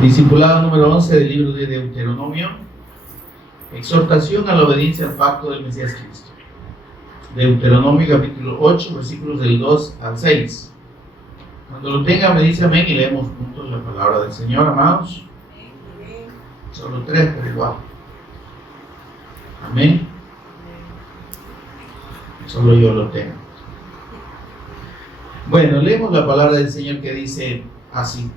Discipulado número 11 del libro de Deuteronomio. Exhortación a la obediencia al pacto del Mesías Cristo. Deuteronomio capítulo 8, versículos del 2 al 6. Cuando lo tenga me dice amén y leemos juntos la palabra del Señor, amados. Solo 3, pero igual. Amén. Solo yo lo tengo. Bueno, leemos la palabra del Señor que dice así.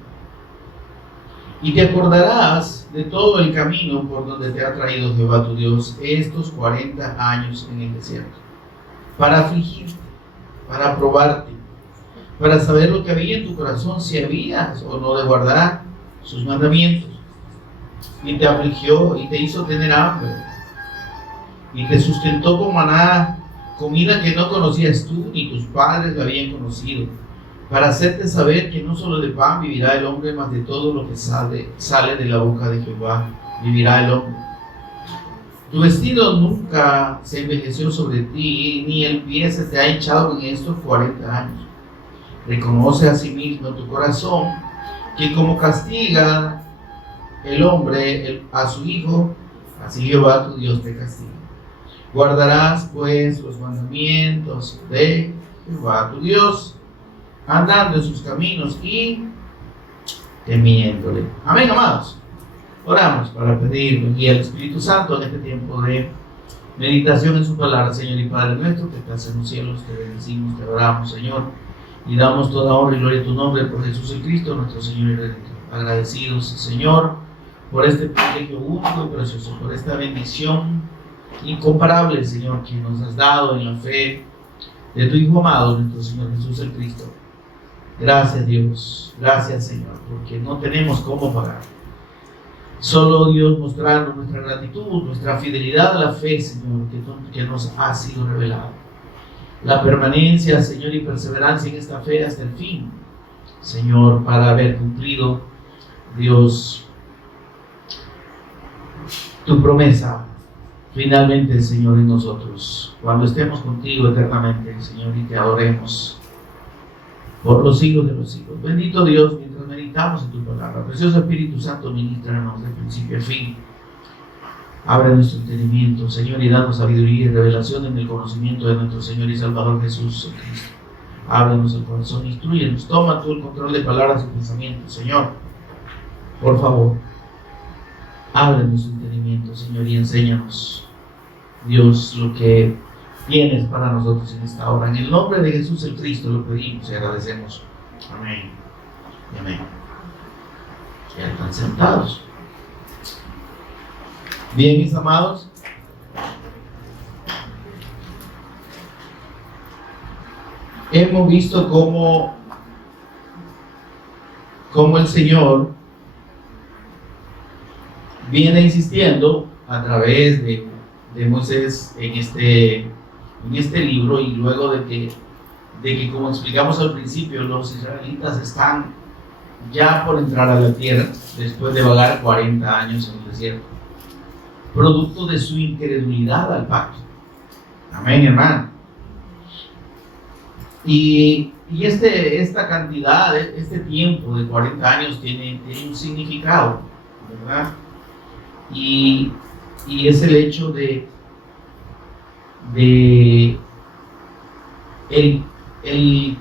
Y te acordarás de todo el camino por donde te ha traído Jehová tu Dios estos 40 años en el desierto, para afligirte, para probarte, para saber lo que había en tu corazón, si habías o no de guardar sus mandamientos. Y te afligió y te hizo tener hambre, y te sustentó con maná, comida que no conocías tú ni tus padres la habían conocido, para hacerte saber que no solo de pan vivirá el hombre, mas de todo lo que sale de la boca de Jehová vivirá el hombre. Tu vestido nunca se envejeció sobre ti, ni el pie se te ha hinchado en estos 40 años. Reconoce a sí mismo tu corazón, que como castiga el hombre a su hijo, así Jehová tu Dios te castiga. Guardarás pues los mandamientos de Jehová tu Dios, andando en sus caminos y temiéndole. Amén, amados. Oramos para pedir guía al Espíritu Santo en este tiempo de meditación en su palabra. Señor y Padre nuestro que estás en los cielos, te bendecimos, te adoramos, Señor, y damos toda honra y gloria a tu nombre por Jesús el Cristo, nuestro Señor y Redentor. Agradecidos, Señor, por este privilegio único y precioso, por esta bendición incomparable, Señor, que nos has dado en la fe de tu Hijo amado, nuestro Señor Jesús el Cristo. Gracias, Dios, gracias, Señor, porque no tenemos cómo pagar. Solo Dios mostrando nuestra gratitud, nuestra fidelidad a la fe, Señor, que nos ha sido revelada. La permanencia, Señor, y perseverancia en esta fe hasta el fin, Señor, para haber cumplido, Dios, tu promesa finalmente, Señor, en nosotros, cuando estemos contigo eternamente, Señor, y te adoremos por los siglos de los siglos. Bendito Dios, mientras meditamos en tu palabra, precioso Espíritu Santo, ministranos de principio a fin. Abre nuestro entendimiento, Señor, y danos sabiduría y revelación en el conocimiento de nuestro Señor y Salvador Jesús Cristo. Ábrenos el corazón, instrúyenos, toma tú el control de palabras y pensamientos, Señor. Por favor, abre nuestro entendimiento, Señor, y enséñanos, Dios, lo que tienes para nosotros en esta hora. En el nombre de Jesús el Cristo lo pedimos y agradecemos. Amén. Amén. Ya están sentados. Bien, mis amados. Hemos visto cómo el Señor viene insistiendo a través de Moisés en este libro, y luego de que, como explicamos al principio, los israelitas están ya por entrar a la tierra después de vagar 40 años en el desierto, producto de su incredulidad al pacto. Amén, hermano. Y esta cantidad, este tiempo de 40 años tiene un significado, ¿verdad? Y es el hecho de el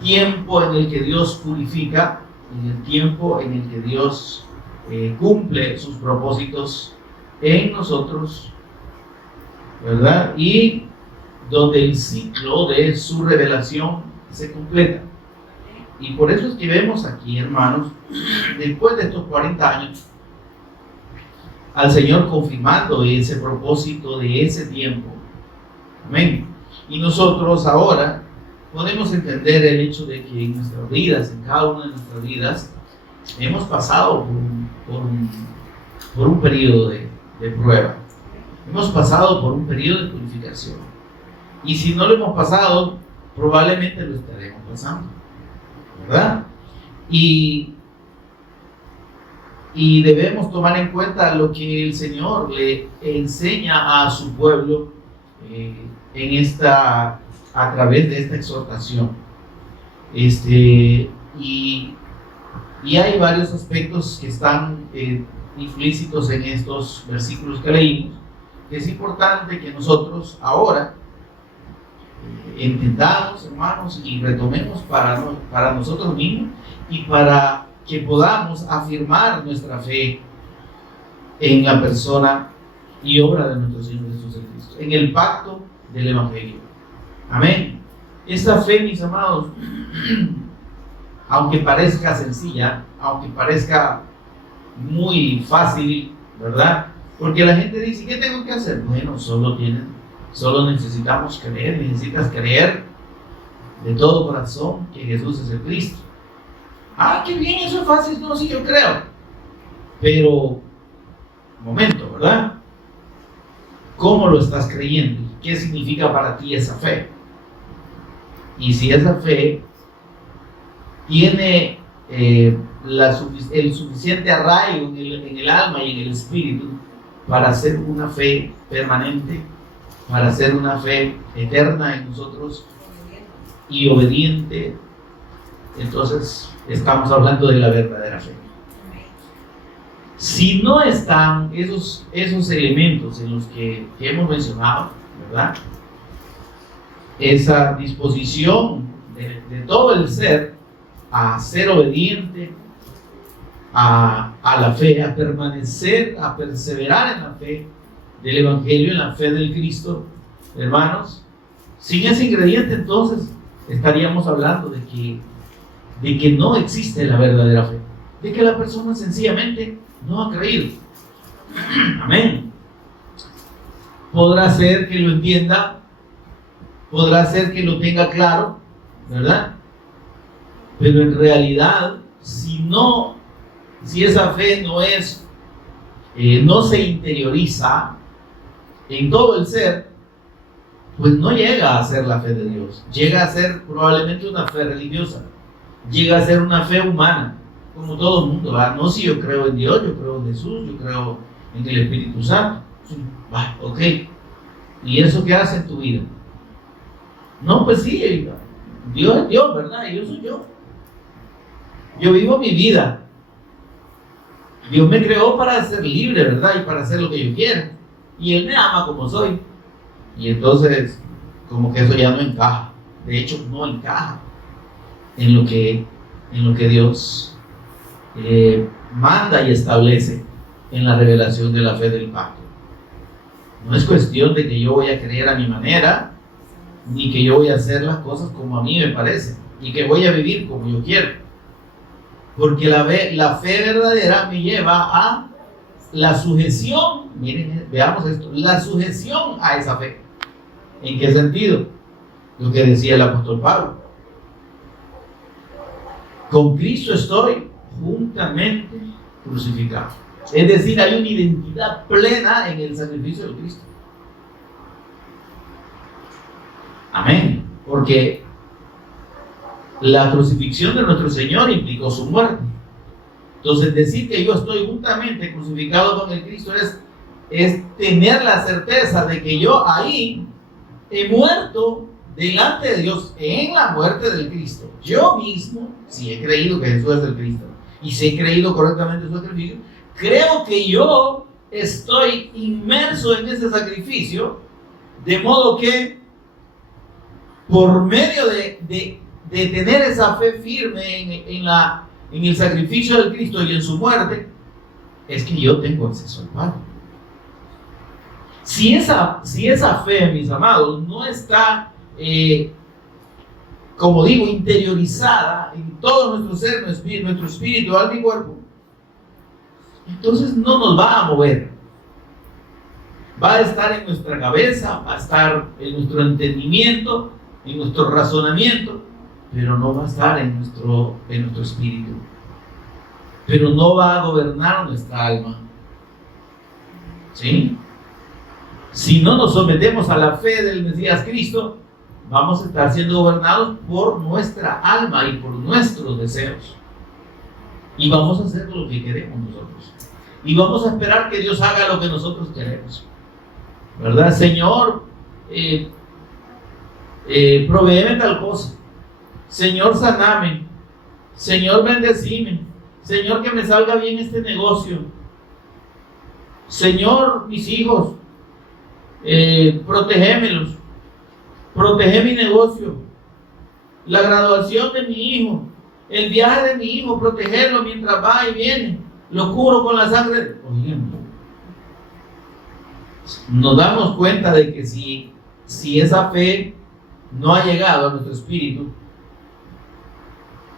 tiempo en el que Dios purifica, en el tiempo en el que Dios cumple sus propósitos en nosotros, ¿verdad? Y donde el ciclo de su revelación se completa. Y por eso es que vemos aquí, hermanos, después de estos 40 años, al Señor confirmando ese propósito de ese tiempo. Amén. Y nosotros ahora podemos entender el hecho de que en nuestras vidas, en cada una de nuestras vidas, hemos pasado por un periodo de prueba. Hemos pasado por un periodo de purificación. Y si no lo hemos pasado, probablemente lo estaremos pasando, ¿verdad? Y debemos tomar en cuenta lo que el Señor le enseña a su pueblo a través de esta exhortación. Y hay varios aspectos que están implícitos en estos versículos que leímos, que es importante que nosotros ahora entendamos, hermanos, y retomemos para nosotros mismos y para que podamos afirmar nuestra fe en la persona y obra de nuestro Señor Jesucristo, en el pacto del Evangelio. Amén. Esta fe, mis amados, aunque parezca sencilla, aunque parezca muy fácil, ¿verdad? Porque la gente dice, ¿qué tengo que hacer? Bueno, solo necesitamos creer, necesitas creer de todo corazón que Jesús es el Cristo. Ah, qué bien, eso es fácil, no, sí, yo creo. Pero, momento, ¿verdad? ¿Cómo lo estás creyendo? ¿Qué significa para ti esa fe? Y si esa fe tiene el suficiente arraigo en el alma y en el espíritu para ser una fe permanente, para ser una fe eterna en nosotros y obediente, entonces estamos hablando de la verdadera fe. Si no están esos elementos en los que hemos mencionado, ¿verdad? Esa disposición de todo el ser a ser obediente a la fe, a permanecer, a perseverar en la fe del Evangelio, en la fe del Cristo, hermanos, sin ese ingrediente entonces estaríamos hablando de que no existe la verdadera fe, de que la persona sencillamente no ha creído. Amén. Podrá ser que lo entienda, podrá ser que lo tenga claro, ¿verdad? Pero en realidad, si esa fe no se interioriza en todo el ser, pues no llega a ser la fe de Dios. Llega a ser probablemente una fe religiosa, llega a ser una fe humana, como todo el mundo, ¿verdad? No, si yo creo en Dios, yo creo en Jesús, yo creo en el Espíritu Santo. Ok. ¿Y eso qué hace en tu vida? No, pues sí, Dios es Dios, ¿verdad? Y yo soy yo. Yo vivo mi vida. Dios me creó para ser libre, ¿verdad? Y para hacer lo que yo quiera. Y Él me ama como soy. Y entonces, como que eso ya no encaja. De hecho, no encaja en lo que Dios manda y establece en la revelación de la fe del pacto. No es cuestión de que yo voy a creer a mi manera, ni que yo voy a hacer las cosas como a mí me parece, y que voy a vivir como yo quiero. Porque la fe verdadera me lleva a la sujeción, miren, veamos esto, la sujeción a esa fe. ¿En qué sentido? Lo que decía el apóstol Pablo. Con Cristo estoy juntamente crucificado. Es decir, hay una identidad plena en el sacrificio de Cristo. Amén. Porque la crucifixión de nuestro Señor implicó su muerte. Entonces, decir que yo estoy juntamente crucificado con el Cristo es tener la certeza de que yo ahí he muerto delante de Dios en la muerte del Cristo. Yo mismo, si he creído que Jesús es el Cristo y si he creído correctamente su sacrificio, creo que yo estoy inmerso en ese sacrificio, de modo que por medio de tener esa fe firme en el sacrificio del Cristo y en su muerte, es que yo tengo acceso al Padre. Si esa fe, mis amados, no está, como digo, interiorizada en todo nuestro ser, nuestro espíritu, alma y cuerpo, entonces no nos va a mover. Va a estar en nuestra cabeza, va a estar en nuestro entendimiento, en nuestro razonamiento, pero no va a estar en nuestro espíritu. Pero no va a gobernar nuestra alma. ¿Sí? Si no nos sometemos a la fe del Mesías Cristo, vamos a estar siendo gobernados por nuestra alma y por nuestros deseos. Y vamos a hacer lo que queremos nosotros. Y vamos a esperar que Dios haga lo que nosotros queremos. ¿Verdad? Señor, provéeme tal cosa. Señor, saname. Señor, bendecime. Señor, que me salga bien este negocio. Señor, mis hijos, protegémelos. Protege mi negocio. La graduación de mi hijo. El viaje de mi hijo, protegerlo mientras va y viene. Lo cubro con la sangre. Oigan, nos damos cuenta de que si esa fe no ha llegado a nuestro espíritu,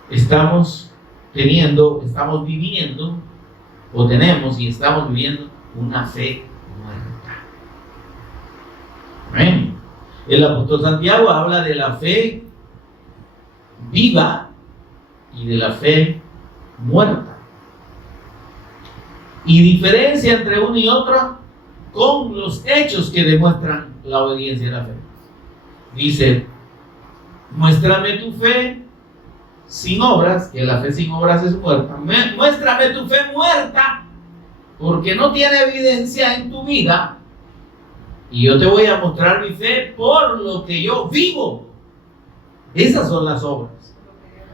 estamos viviendo una fe muerta. Amén. El apóstol Santiago habla de la fe viva y de la fe muerta, y diferencia entre uno y otro con los hechos que demuestran la obediencia a la fe. Dice: muéstrame tu fe sin obras, que la fe sin obras es muerta. Muéstrame tu fe muerta, porque no tiene evidencia en tu vida, y yo te voy a mostrar mi fe por lo que yo vivo. Esas son las obras.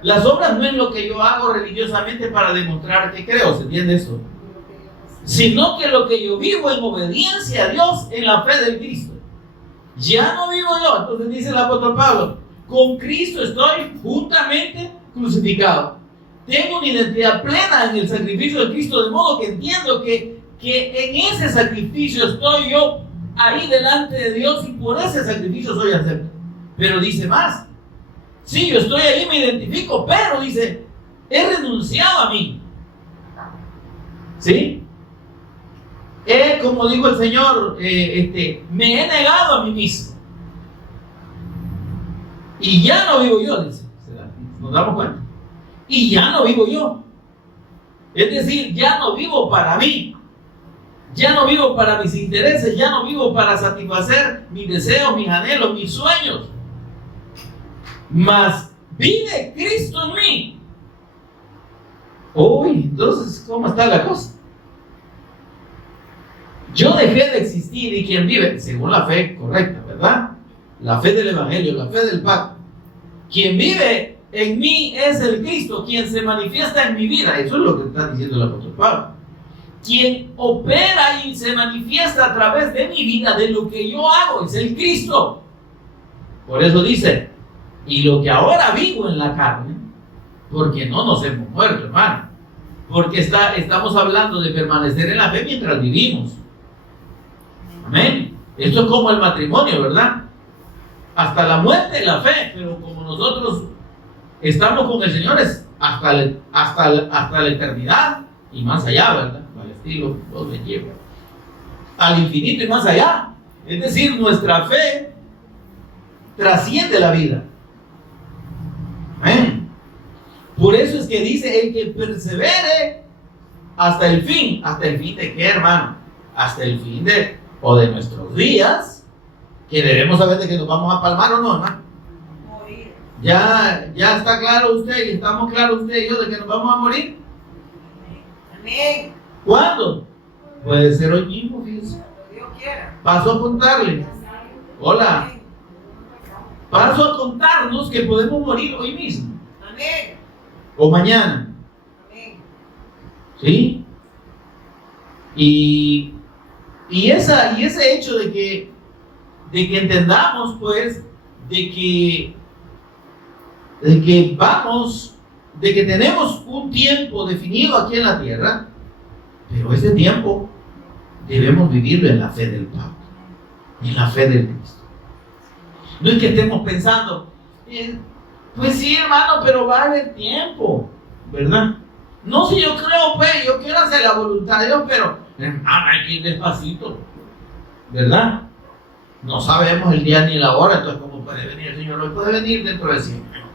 Las obras no es lo que yo hago religiosamente para demostrar que creo, ¿se entiende eso? Sino que lo que yo vivo en obediencia a Dios, en la fe del Cristo. Ya no vivo yo. Entonces dice el apóstol Pablo: con Cristo estoy juntamente crucificado. Tengo una identidad plena en el sacrificio de Cristo, de modo que entiendo que en ese sacrificio estoy yo ahí delante de Dios, y por ese sacrificio soy acepto. Pero dice más: sí, yo estoy ahí, me identifico, pero dice, he renunciado a mí. ¿Sí? Como dijo el Señor, me he negado a mí mismo. Y ya no vivo yo, dice. ¿Nos damos cuenta? Y ya no vivo yo. Es decir, ya no vivo para mí. Ya no vivo para mis intereses. Ya no vivo para satisfacer mis deseos, mis anhelos, mis sueños. Mas vive Cristo en mí. Uy, entonces, ¿cómo está la cosa? Yo dejé de existir, y quien vive, según la fe correcta, ¿verdad? La fe del Evangelio, la fe del pacto. Quien vive en mí es el Cristo, quien se manifiesta en mi vida. Eso es lo que está diciendo el apóstol Pablo. Quien opera y se manifiesta a través de mi vida, de lo que yo hago, es el Cristo. Por eso dice: y lo que ahora vivo en la carne, porque no nos hemos muerto, hermano. Porque estamos hablando de permanecer en la fe mientras vivimos. Amén. Esto es como el matrimonio, ¿verdad? Hasta la muerte en la fe, pero como nosotros estamos con el Señor es hasta la eternidad y más allá, ¿verdad? Al estilo, los me lleva al infinito y más allá. Es decir, nuestra fe trasciende la vida. Amén. Por eso es que dice: el que persevere hasta el fin. ¿Hasta el fin de qué, hermano? Hasta el fin de nuestros días, que debemos saber de que nos vamos a palmar o no, hermano. Morir. Ya está claro usted, y estamos claros usted y yo de que nos vamos a morir. Amén. ¿Cuándo? Puede ser hoy mismo, fíjense. Dios quiera. Paso a contarle. Hola. Paso a contarnos que podemos morir hoy mismo. Amén. O mañana. Amén. ¿Sí? Y ese hecho de que entendamos, pues, de que tenemos un tiempo definido aquí en la tierra, pero ese tiempo debemos vivirlo en la fe del pacto, en la fe del Cristo. No es que estemos pensando, pues sí, hermano, pero va a haber tiempo, ¿verdad? No, si yo creo, pues, yo quiero hacer la voluntad de Dios, pero hermano, hay que ir despacito, ¿verdad? No sabemos el día ni la hora, entonces ¿cómo puede venir el Señor? Hoy puede venir dentro de 100 años.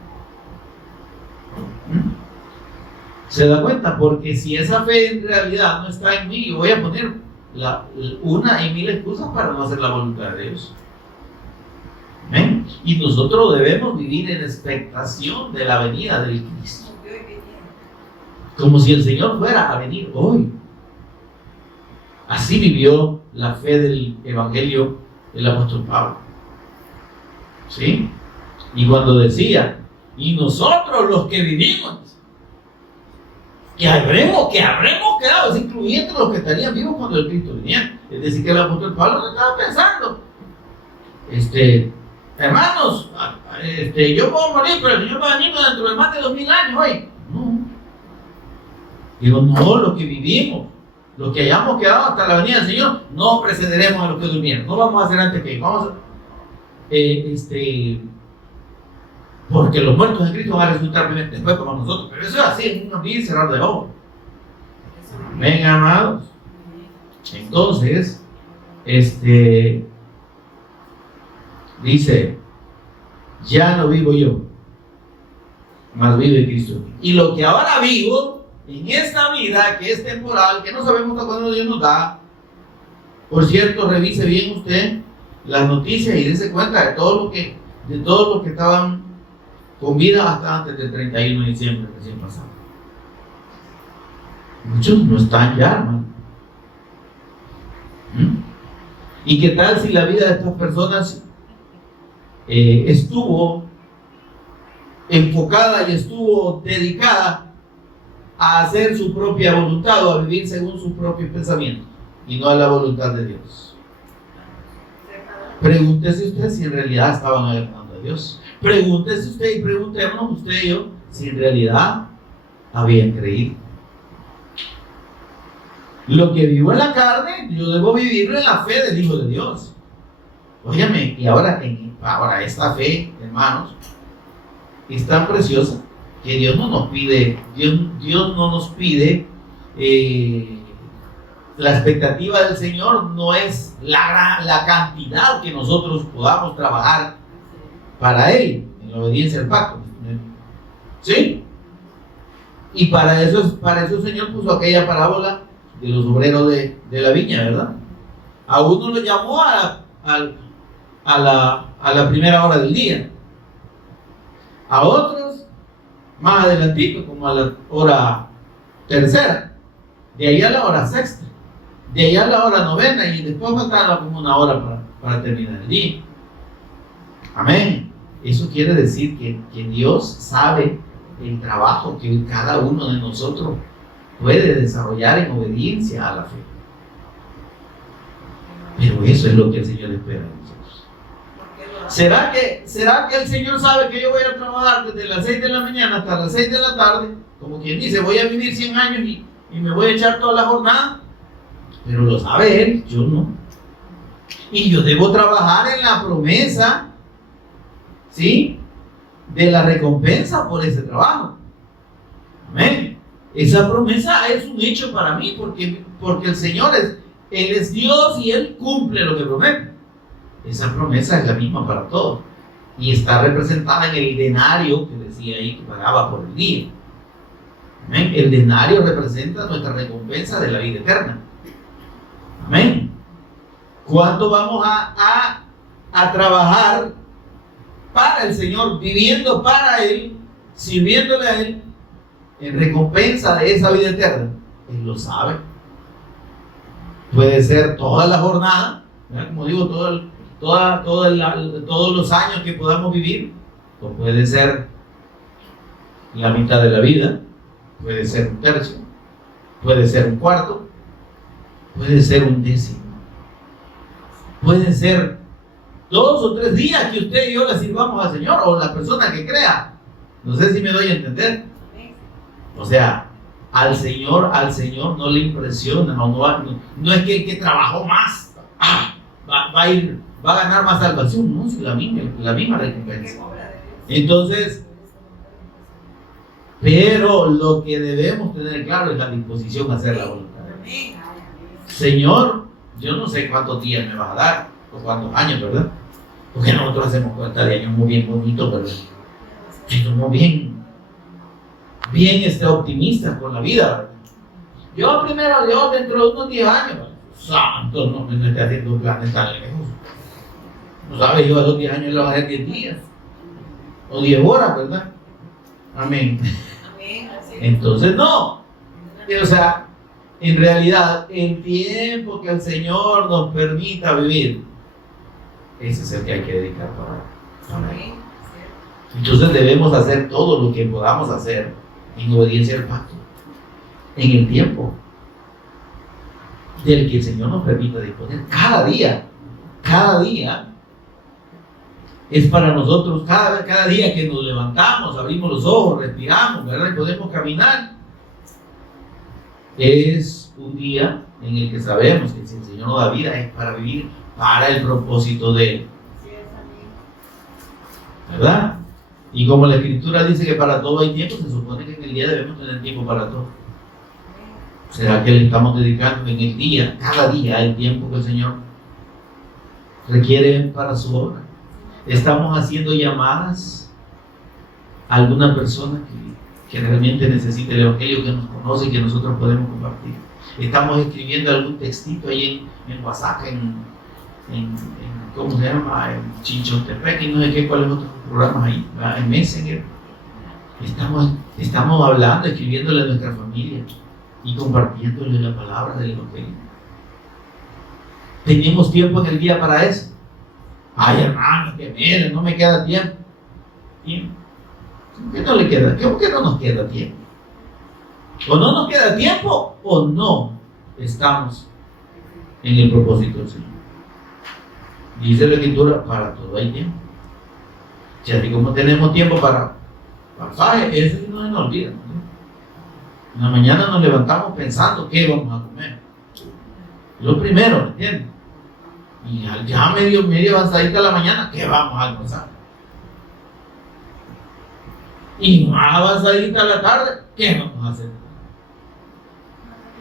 ¿Se da cuenta? Porque si esa fe en realidad no está en mí, yo voy a poner una y mil excusas para no hacer la voluntad de Dios. ¿Ven? Y nosotros debemos vivir en expectación de la venida del Cristo. Como si el Señor fuera a venir hoy. Así vivió la fe del Evangelio el apóstol Pablo. ¿Sí? Y cuando decía: y nosotros los que vivimos, que habremos quedado, es incluyendo los que estarían vivos cuando el Cristo venía. Es decir, que el apóstol Pablo no estaba pensando, hermanos, yo puedo morir, pero el Señor va a venir dentro de más de 2000 años hoy. No. Digo, no, los que vivimos, los que hayamos quedado hasta la venida del Señor, no precederemos a los que durmieron. No vamos a hacer antes que vamos a, porque los muertos en Cristo van a resultar primero, después como nosotros. Pero eso es así, en un abrir y cerrar de ojos. Amén, amados. Entonces, dice, ya no vivo yo, mas vive Cristo. Y lo que ahora vivo en esta vida, que es temporal, que no sabemos hasta cuándo Dios nos da. Por cierto, revise bien usted las noticias y dése cuenta de todos los que estaban con vida hasta antes del 31 de diciembre recién pasado. Muchos no están ya, hermano. ¿Y qué tal si la vida de estas personas estuvo enfocada y estuvo dedicada a hacer su propia voluntad o a vivir según sus propios pensamientos y no a la voluntad de Dios? Pregúntese usted si en realidad estaban agradando a Dios. Pregúntese usted y preguntémonos usted y yo si en realidad habían creído. Lo que vivo en la carne, yo debo vivirlo en la fe del Hijo de Dios. Óyeme, y ahora esta fe, hermanos, es tan preciosa que Dios no nos pide, Dios no nos pide, la expectativa del Señor no es la cantidad que nosotros podamos trabajar para Él, en la obediencia al pacto. ¿Sí? Y para eso el Señor puso aquella parábola de los obreros de la viña, ¿verdad? A uno lo llamó a la primera hora del día, a otros más adelantito, como a la hora tercera, de ahí a la hora sexta, de ahí a la hora novena, y después faltaba como una hora para terminar el día. Amén. Eso quiere decir que Dios sabe el trabajo que cada uno de nosotros puede desarrollar en obediencia a la fe. Pero eso es lo que el Señor espera de nosotros. ¿Será que el Señor sabe que yo voy a trabajar desde las 6 de la mañana hasta las 6 de la tarde? Como quien dice, voy a vivir 100 años y me voy a echar toda la jornada. Pero lo sabe Él, yo no. Y yo debo trabajar en la promesa, ¿sí?, de la recompensa por ese trabajo. Amén. Esa promesa es un hecho para mí, porque el Señor Él es Dios y Él cumple lo que promete. Esa promesa es la misma para todos y está representada en el denario que decía ahí que pagaba por el día. Amén. El denario representa nuestra recompensa de la vida eterna. Amén. ¿Cuánto vamos a trabajar para el Señor, viviendo para Él, sirviéndole a Él, en recompensa de esa vida eterna? Él lo sabe. Puede ser toda la jornada, ¿verdad? Como digo, todos los años que podamos vivir, o puede ser la mitad de la vida, puede ser un tercio, puede ser un cuarto, puede ser un décimo, puede ser 2 o 3 días que usted y yo le sirvamos al Señor, o la persona que crea. No sé si me doy a entender. O sea, al Señor no le impresiona, no es que el que trabajó más va a ganar más salvación. No, es la misma recompensa. Entonces, pero lo que debemos tener claro es la disposición a hacer la voluntad. Señor, yo no sé cuántos días me vas a dar, o cuántos años, ¿verdad? Porque nosotros hacemos cuenta de años muy bien bonitos, ¿verdad? Somos bien optimistas con la vida, ¿verdad? Yo primero Dios dentro de unos 10 años, ¿verdad? Santo, no me esté haciendo planes tan lejos. No sabes, yo a los 10 años le voy a hacer 10 días o 10 horas, ¿verdad? Amén. Entonces no. O sea, en realidad el tiempo que el Señor nos permita vivir, ese es el que hay que dedicar para Él. Entonces debemos hacer todo lo que podamos hacer en obediencia al pacto. en el tiempo del que el Señor nos permita disponer. Cada día es para nosotros, cada día que nos levantamos, abrimos los ojos, respiramos, ¿verdad? Y podemos caminar. Es un día en el que sabemos que si el Señor nos da vida es para vivir para el propósito de Él, ¿verdad? Y como la Escritura dice que para todo hay tiempo, se supone que en el día debemos tener tiempo para todo. ¿Será que le estamos dedicando en el día, cada día, el tiempo que el Señor requiere para su obra? ¿Estamos haciendo llamadas a alguna persona que realmente necesite el Evangelio, que nos conoce y que nosotros podemos compartir? ¿Estamos escribiendo algún textito ahí en WhatsApp, en ¿cómo se llama? En Chinchontepec, y no sé qué, cuáles otros programas ahí, en Messenger? Estamos hablando, escribiéndole a nuestra familia y compartiéndole la palabra del Evangelio. ¿Tenemos tiempo en el día para eso? Ay, hermano, que mire, no me queda tiempo. ¿Tiempo? ¿Cómo que no le queda? ¿Cómo que no nos queda tiempo? O no nos queda tiempo o no estamos en el propósito del Señor. Dice la Escritura, para todo hay tiempo. Si así como tenemos tiempo para pasaje, eso no se nos olvida, ¿no? En la mañana nos levantamos pensando qué vamos a comer. Lo primero, ¿entiendes? Y ya medio avanzadita la mañana, ¿qué vamos a almorzar? Y más avanzadita la tarde, ¿qué vamos a hacer?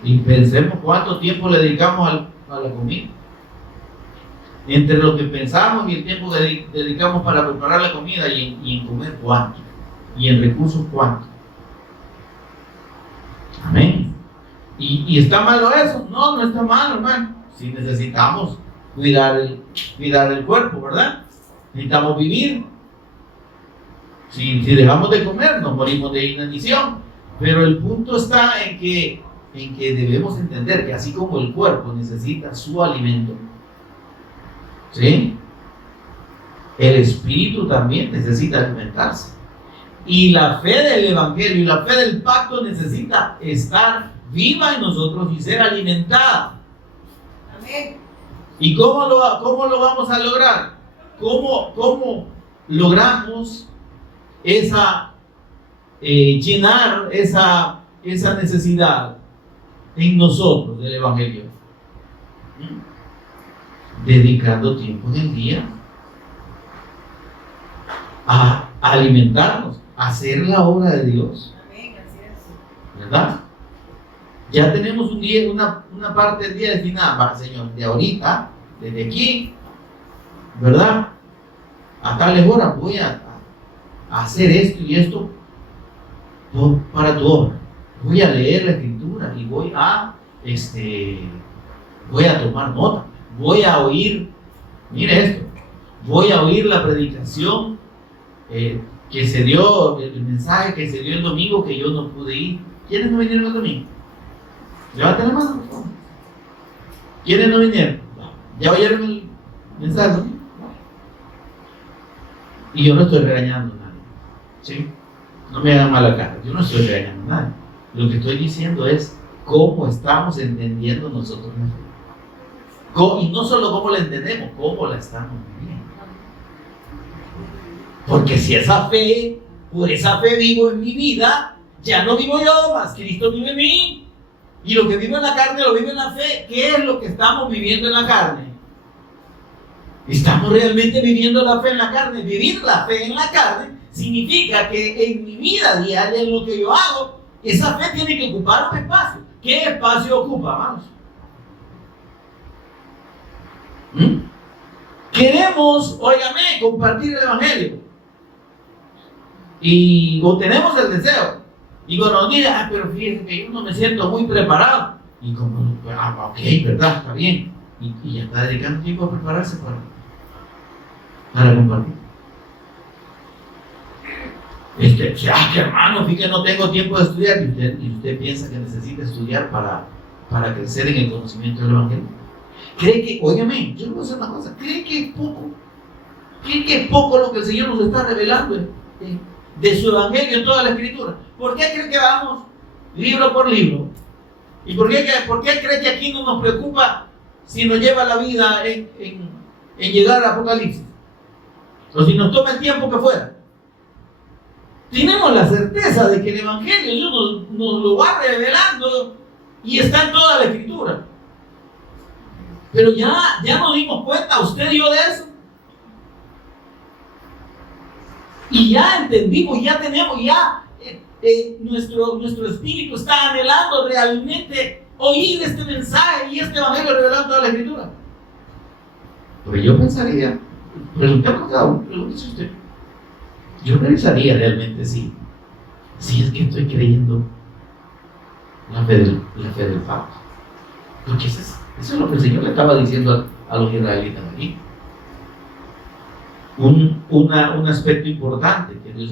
Y pensemos cuánto tiempo le dedicamos a la comida. Entre lo que pensamos y el tiempo que dedicamos para preparar la comida y en comer, ¿cuánto? Y en recursos, ¿cuánto? Amén. ¿Y está malo eso? No, no está malo, hermano. Si necesitamos cuidar el cuerpo, ¿verdad? Necesitamos vivir. Si dejamos de comer, nos morimos de inanición. Pero el punto está en que debemos entender que así como el cuerpo necesita su alimento, ¿sí? El espíritu también necesita alimentarse. Y la fe del Evangelio y la fe del pacto necesita estar viva en nosotros y ser alimentada. Amén. ¿Y cómo lo vamos a lograr? ¿Cómo logramos llenar esa necesidad en nosotros del Evangelio? Dedicando tiempo en el día a alimentarnos, a hacer la obra de Dios. Amén, así es. ¿Verdad? Ya tenemos un día, una parte del día destinada para el Señor, de ahorita, desde aquí, ¿verdad? A tales horas voy a hacer esto y esto para tu obra. Voy a leer la Escritura y voy a tomar nota. Voy a oír, mire esto, voy a oír la predicación que se dio, el mensaje que se dio el domingo que yo no pude ir. ¿Quiénes no vinieron el domingo? Levanten la mano, por favor. ¿Quiénes no vinieron? ¿Ya oyeron el mensaje? Y yo no estoy regañando a nadie, ¿sí? No me hagan mala cara, yo no estoy regañando a nadie. Lo que estoy diciendo es cómo estamos entendiendo nosotros la fe. Y no solo cómo la entendemos, cómo la estamos viviendo. Porque si por esa fe vivo en mi vida, ya no vivo yo, más Cristo vive en mí. Y lo que vivo en la carne lo vivo en la fe. ¿Qué es lo que estamos viviendo en la carne? ¿Estamos realmente viviendo la fe en la carne? Vivir la fe en la carne significa que en mi vida diaria, en lo que yo hago, esa fe tiene que ocupar un espacio. ¿Qué espacio ocupa, hermanos? Queremos, óigame, compartir el Evangelio. O tenemos el deseo. Y cuando nos digan, pero fíjense que yo no me siento muy preparado. Y como, ok, ¿verdad? Está bien. Y ya está dedicando tiempo a prepararse para compartir. Que hermano, fíjate que no tengo tiempo de estudiar. Y usted piensa que necesita estudiar para crecer en el conocimiento del Evangelio. Cree que, óigame, yo le voy a hacer una cosa, cree que es poco lo que el Señor nos está revelando de su Evangelio en toda la Escritura. ¿Por qué cree que vamos libro por libro, ¿Y por qué cree que aquí no nos preocupa si nos lleva la vida en llegar al Apocalipsis? O si nos toma el tiempo que fuera. Tenemos la certeza de que el Evangelio Dios nos lo va revelando y está en toda la Escritura. Pero ya nos dimos cuenta, usted y yo, de eso. Y ya entendimos, ya tenemos, nuestro espíritu está anhelando realmente oír este mensaje y este Evangelio revelado en toda la Escritura. Pero yo pensaría, pregúntese usted, yo pensaría realmente si es que estoy creyendo la fe del pacto. Porque eso es lo que el Señor le estaba diciendo a los israelitas aquí. Un aspecto importante que Dios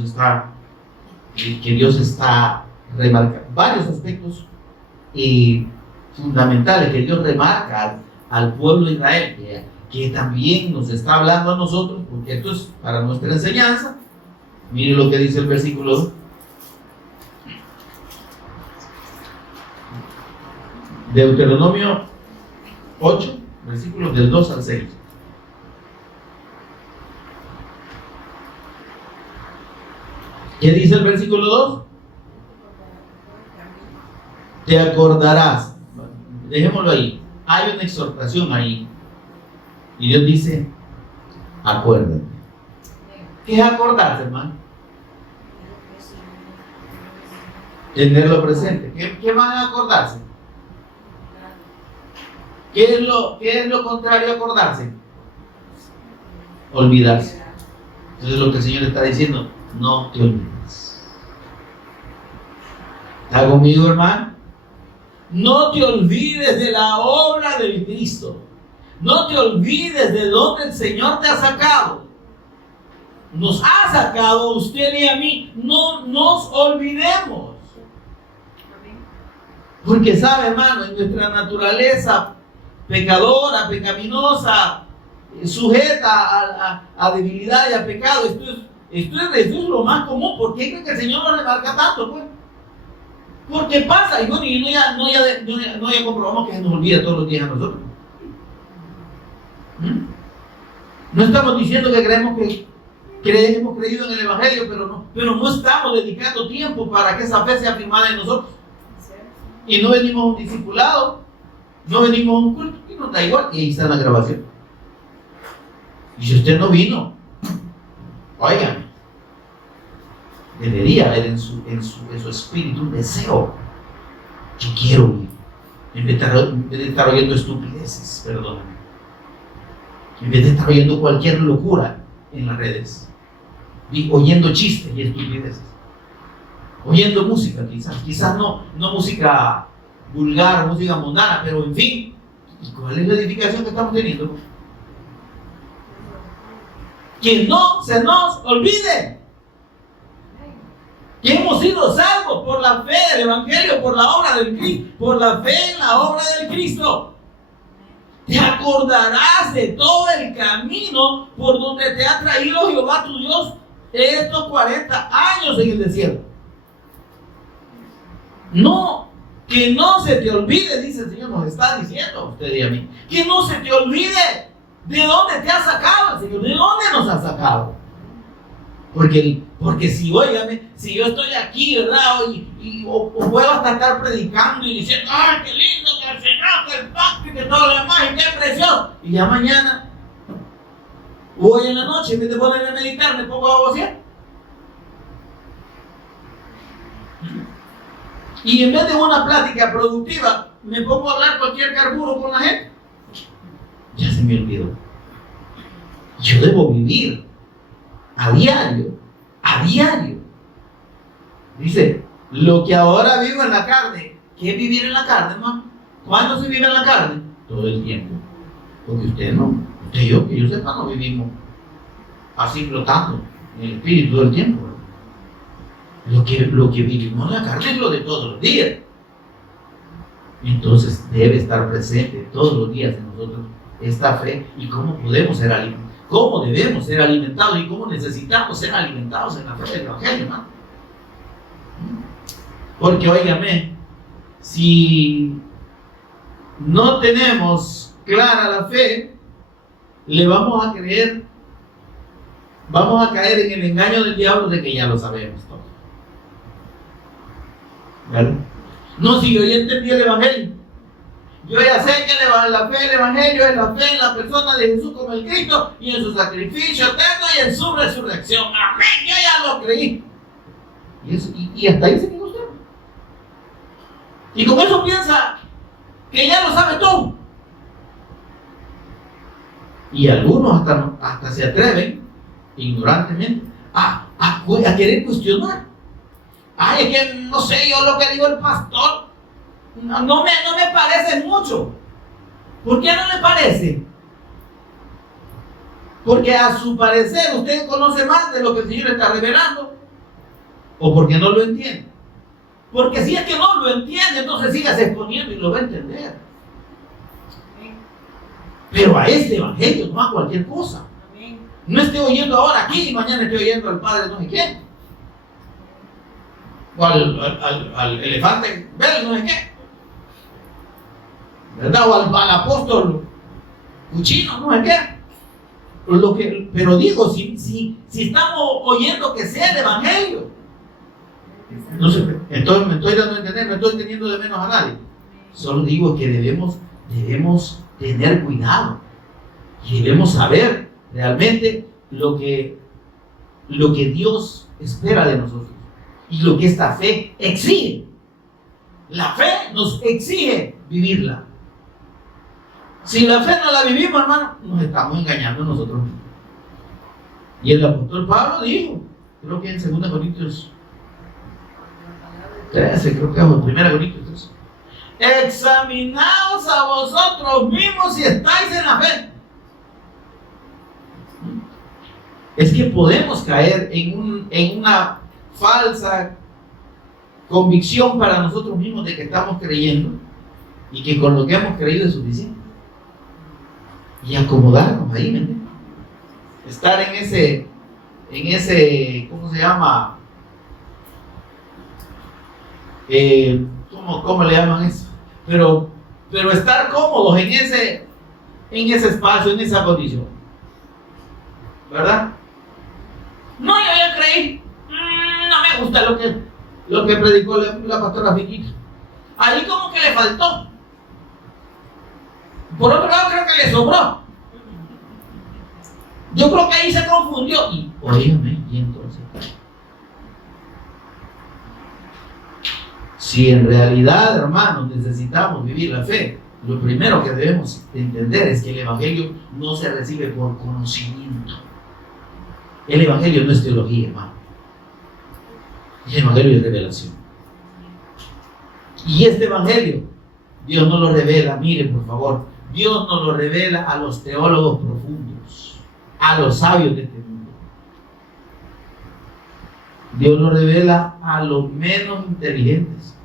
está remarcando, varios aspectos fundamentales que Dios remarca al pueblo de Israel, que también nos está hablando a nosotros, porque esto es para nuestra enseñanza. Mire lo que dice el versículo 2. Deuteronomio 8, versículos del 2 al 6. ¿Qué dice el versículo 2? Te acordarás. Dejémoslo ahí. Hay una exhortación ahí. Y Dios dice, acuérdate. ¿Qué es acordarse, hermano? Tenerlo presente. ¿Qué van a acordarse? ¿Qué es lo contrario a acordarse? Olvidarse. Entonces lo que el Señor está diciendo, no te olvides. ¿Está conmigo, hermano? No te olvides de la obra del Cristo. No te olvides de dónde el Señor te ha sacado. Nos ha sacado a usted y a mí. No nos olvidemos. Porque sabe, hermano, en nuestra naturaleza pecadora, pecaminosa, sujeta a debilidad y a pecado, esto es lo más común. ¿Por qué cree que el Señor nos remarca tanto, pues? Porque pasa, y bueno, no ya comprobamos que se nos olvida todos los días a nosotros. No estamos diciendo que hemos creído en el Evangelio, pero no estamos dedicando tiempo para que esa fe sea afirmada en nosotros. Y no venimos a un discipulado, no venimos a un culto, y nos da igual, y ahí está la grabación. Y si usted no vino, oigan, debería haber en su espíritu un deseo que quiero oír, en vez de estar oyendo estupideces, perdóname, en vez de estar oyendo cualquier locura en las redes, y oyendo chistes y estupideces, oyendo música, quizás no música vulgar, música mundana, pero en fin, ¿cuál es la edificación que estamos teniendo? Que no se nos olvide que hemos sido salvos por la fe del Evangelio, por la obra del Cristo, por la fe en la obra del Cristo. Te acordarás de todo el camino por donde te ha traído Jehová tu Dios estos 40 años en el desierto. No, que no se te olvide, dice el Señor, nos está diciendo a usted y a mí, que no se te olvide de dónde te ha sacado el Señor, de dónde nos ha sacado. Porque si yo estoy aquí, ¿verdad? O puedo hasta estar predicando y diciendo, ¡ay, qué lindo que el Señor, que el pacto y que todo lo demás, y qué precioso! Y ya mañana, o hoy en la noche, en vez de ponerme a meditar, me pongo a vocear. Y en vez de una plática productiva, me pongo a hablar cualquier carburo con la gente. Ya se me olvidó. Yo debo vivir a diario. Dice, lo que ahora vivo en la carne. ¿Qué es vivir en la carne, hermano? ¿Cuándo se vive en la carne? Todo el tiempo. Porque usted y yo, que yo sepa, no vivimos así flotando en el espíritu todo el tiempo. Lo que vivimos en la carne es lo de todos los días. Entonces debe estar presente todos los días en nosotros esta fe y cómo podemos ser alimentados, cómo debemos ser alimentados y cómo necesitamos ser alimentados en la fe del Evangelio, hermano. Porque óigame, si no tenemos clara la fe, le vamos a creer, vamos a caer en el engaño del diablo de que ya lo sabemos todo. ¿Vale? No, si yo ya entendí el Evangelio, yo ya sé que la fe del Evangelio es la fe en la persona de Jesús como el Cristo y en su sacrificio eterno y en su resurrección. Amén, yo ya lo creí. Y hasta ahí se quedó usted. Y con eso piensa que ya lo sabe todo. Y algunos hasta se atreven, ignorantemente, a querer cuestionar. Ay, es que no sé, yo lo que digo el pastor no me parece mucho. ¿Por qué no le parece? Porque a su parecer usted conoce más de lo que el Señor está revelando, o porque no lo entiende. Porque si es que no lo entiende, entonces sígase exponiendo y lo va a entender. Pero a este evangelio, no a cualquier cosa. No estoy oyendo ahora aquí y mañana estoy oyendo al padre no sé quién. O al elefante verde no sé qué. ¿Verdad? O al apóstol Cuchino no sé qué. Pero digo, si estamos oyendo que sea el evangelio, no sé, entonces me estoy dando a entender, no estoy teniendo de menos a nadie. Solo digo que debemos tener cuidado y debemos saber realmente lo que Dios espera de nosotros y lo que esta fe exige. La fe nos exige vivirla. Si la fe no la vivimos, hermano, nos estamos engañando nosotros mismos. Y el apóstol Pablo dijo, creo que en 2 Corintios 13, creo que es 1 Corintios 13. Examinaos a vosotros mismos si estáis en la fe. Es que podemos caer en una falsa convicción para nosotros mismos de que estamos creyendo y que con lo que hemos creído es suficiente. Y acomodarnos ahí, ¿me entiendes? Estar en ese, ¿cómo se llama? ¿Cómo le llaman eso? Pero estar cómodos en ese espacio, en esa condición. ¿Verdad? No, yo ya creí. No me gusta lo que predicó la pastora Fiquita. Ahí como que le faltó. Por otro lado, creo que le sobró. Yo creo que ahí se confundió. Y, óyeme, y entonces, si en realidad, hermanos, necesitamos vivir la fe, lo primero que debemos entender es que el evangelio no se recibe por conocimiento. El evangelio no es teología, hermano. El evangelio es revelación. Y este evangelio, Dios no lo revela, miren por favor, Dios no lo revela a los teólogos profundos, a los sabios de este mundo. Dios lo revela a los menos inteligentes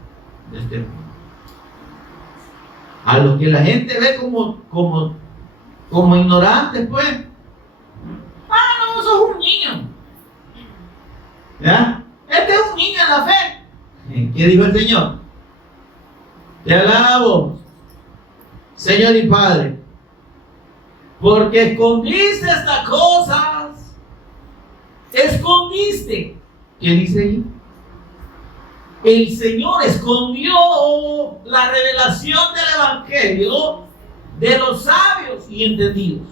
de este mundo. A los que la gente ve como ignorantes, pues. No, sos un niño. ¿Ya? Este es un niño en la fe. ¿Qué dijo el Señor? Te alabo, Señor y Padre, porque escondiste estas cosas. Escondiste. ¿Qué dice ahí? El Señor escondió la revelación del evangelio de los sabios y entendidos.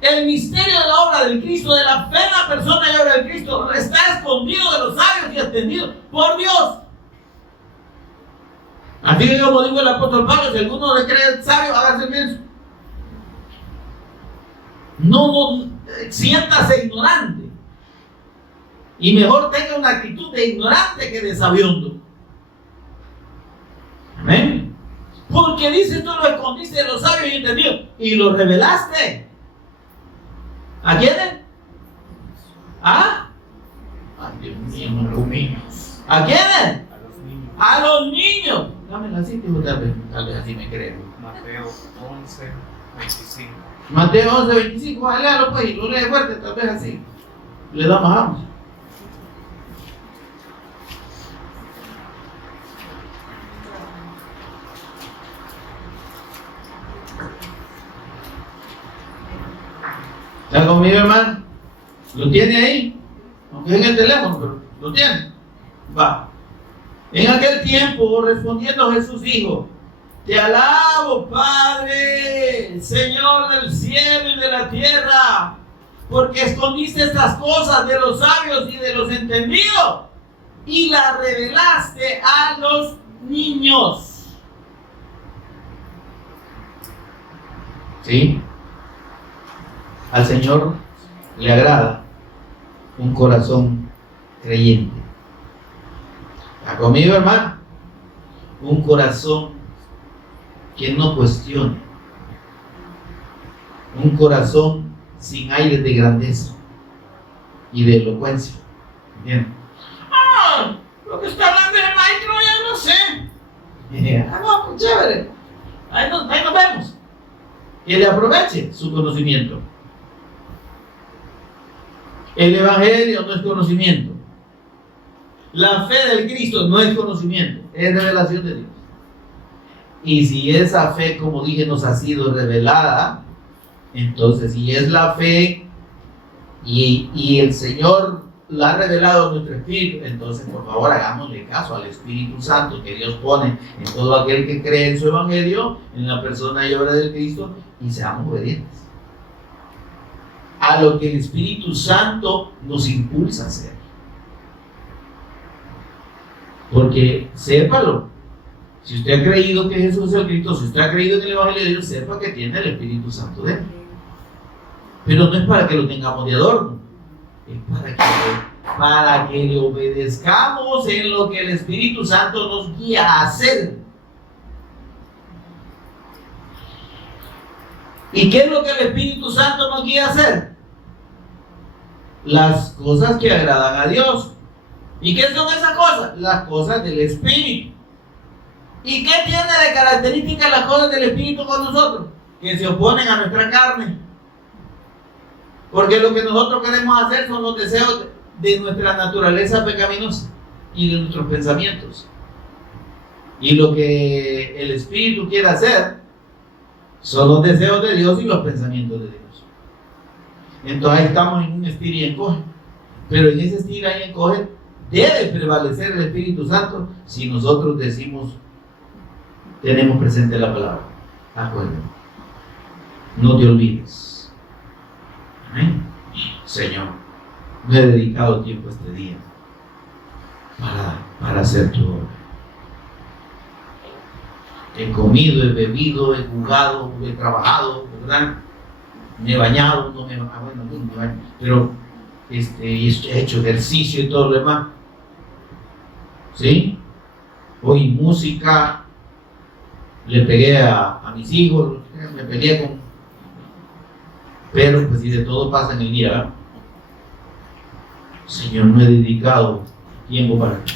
El misterio de la obra del Cristo, de la fe en la persona y obra del Cristo, está escondido de los sabios y entendidos por Dios. Así que como dijo el apóstol Pablo, si alguno le cree sabio, hágase el menso. No siéntase ignorante. Y mejor tenga una actitud de ignorante que de sabiondo. Amén. Porque dice, tú lo escondiste de los sabios y entendidos y lo revelaste. ¿A quiénes? Ay, Dios mío, no comí. ¿A quiénes? A los niños. Dame la cita y tal vez así me creo. Mateo 11:25. Mateo 11:25, léalo pues y lo lee fuerte, tal vez así. Le damos vamos. ¿Está conmigo, hermano? ¿Lo tiene ahí? Aunque es en el teléfono, pero lo tiene. Va. En aquel tiempo, respondiendo Jesús dijo: Te alabo, Padre, Señor del cielo y de la tierra, porque escondiste estas cosas de los sabios y de los entendidos y las revelaste a los niños. ¿Sí? Al Señor le agrada un corazón creyente. ¿Está conmigo, hermano? Un corazón que no cuestione. Un corazón sin aires de grandeza y de elocuencia. Bien. Lo que está hablando el maestro ya no sé. No, pues chévere. Ahí nos vemos. Que le aproveche su conocimiento. El Evangelio no es conocimiento. La fe del Cristo no es conocimiento, es revelación de Dios. Y si esa fe, como dije, nos ha sido revelada, entonces si es la fe y el Señor la ha revelado en nuestro espíritu, entonces por favor hagámosle caso al Espíritu Santo que Dios pone en todo aquel que cree en su Evangelio, en la persona y obra del Cristo, y seamos obedientes a lo que el Espíritu Santo nos impulsa a hacer. Porque sépalo, si usted ha creído que Jesús es el Cristo, si usted ha creído en el Evangelio de Dios, sepa que tiene el Espíritu Santo dentro. Pero no es para que lo tengamos de adorno, es para que le obedezcamos en lo que el Espíritu Santo nos guía a hacer. ¿Y qué es lo que el Espíritu Santo nos guía a hacer? Las cosas que agradan a Dios. ¿Y qué son esas cosas? Las cosas del Espíritu. ¿Y qué tiene de características las cosas del Espíritu con nosotros? Que se oponen a nuestra carne. Porque lo que nosotros queremos hacer son los deseos de nuestra naturaleza pecaminosa y de nuestros pensamientos. Y lo que el Espíritu quiere hacer son los deseos de Dios y los pensamientos de Dios. Entonces ahí estamos en un estira y encoge. Pero en ese estira y encoge debe prevalecer el Espíritu Santo si nosotros decimos, tenemos presente la palabra. Acuérdate. No te olvides. Amén. Señor, me he dedicado tiempo este día para hacer tu obra. He comido, he bebido, he jugado, he trabajado, ¿verdad? Me he bañado, no me he bañado, bueno, no me baño, pero he hecho ejercicio y todo lo demás. ¿Sí? Oí música, le pegué a mis hijos, me peleé con... Pero pues si de todo pasa en el día, ¿verdad? Señor, no he dedicado tiempo para ti.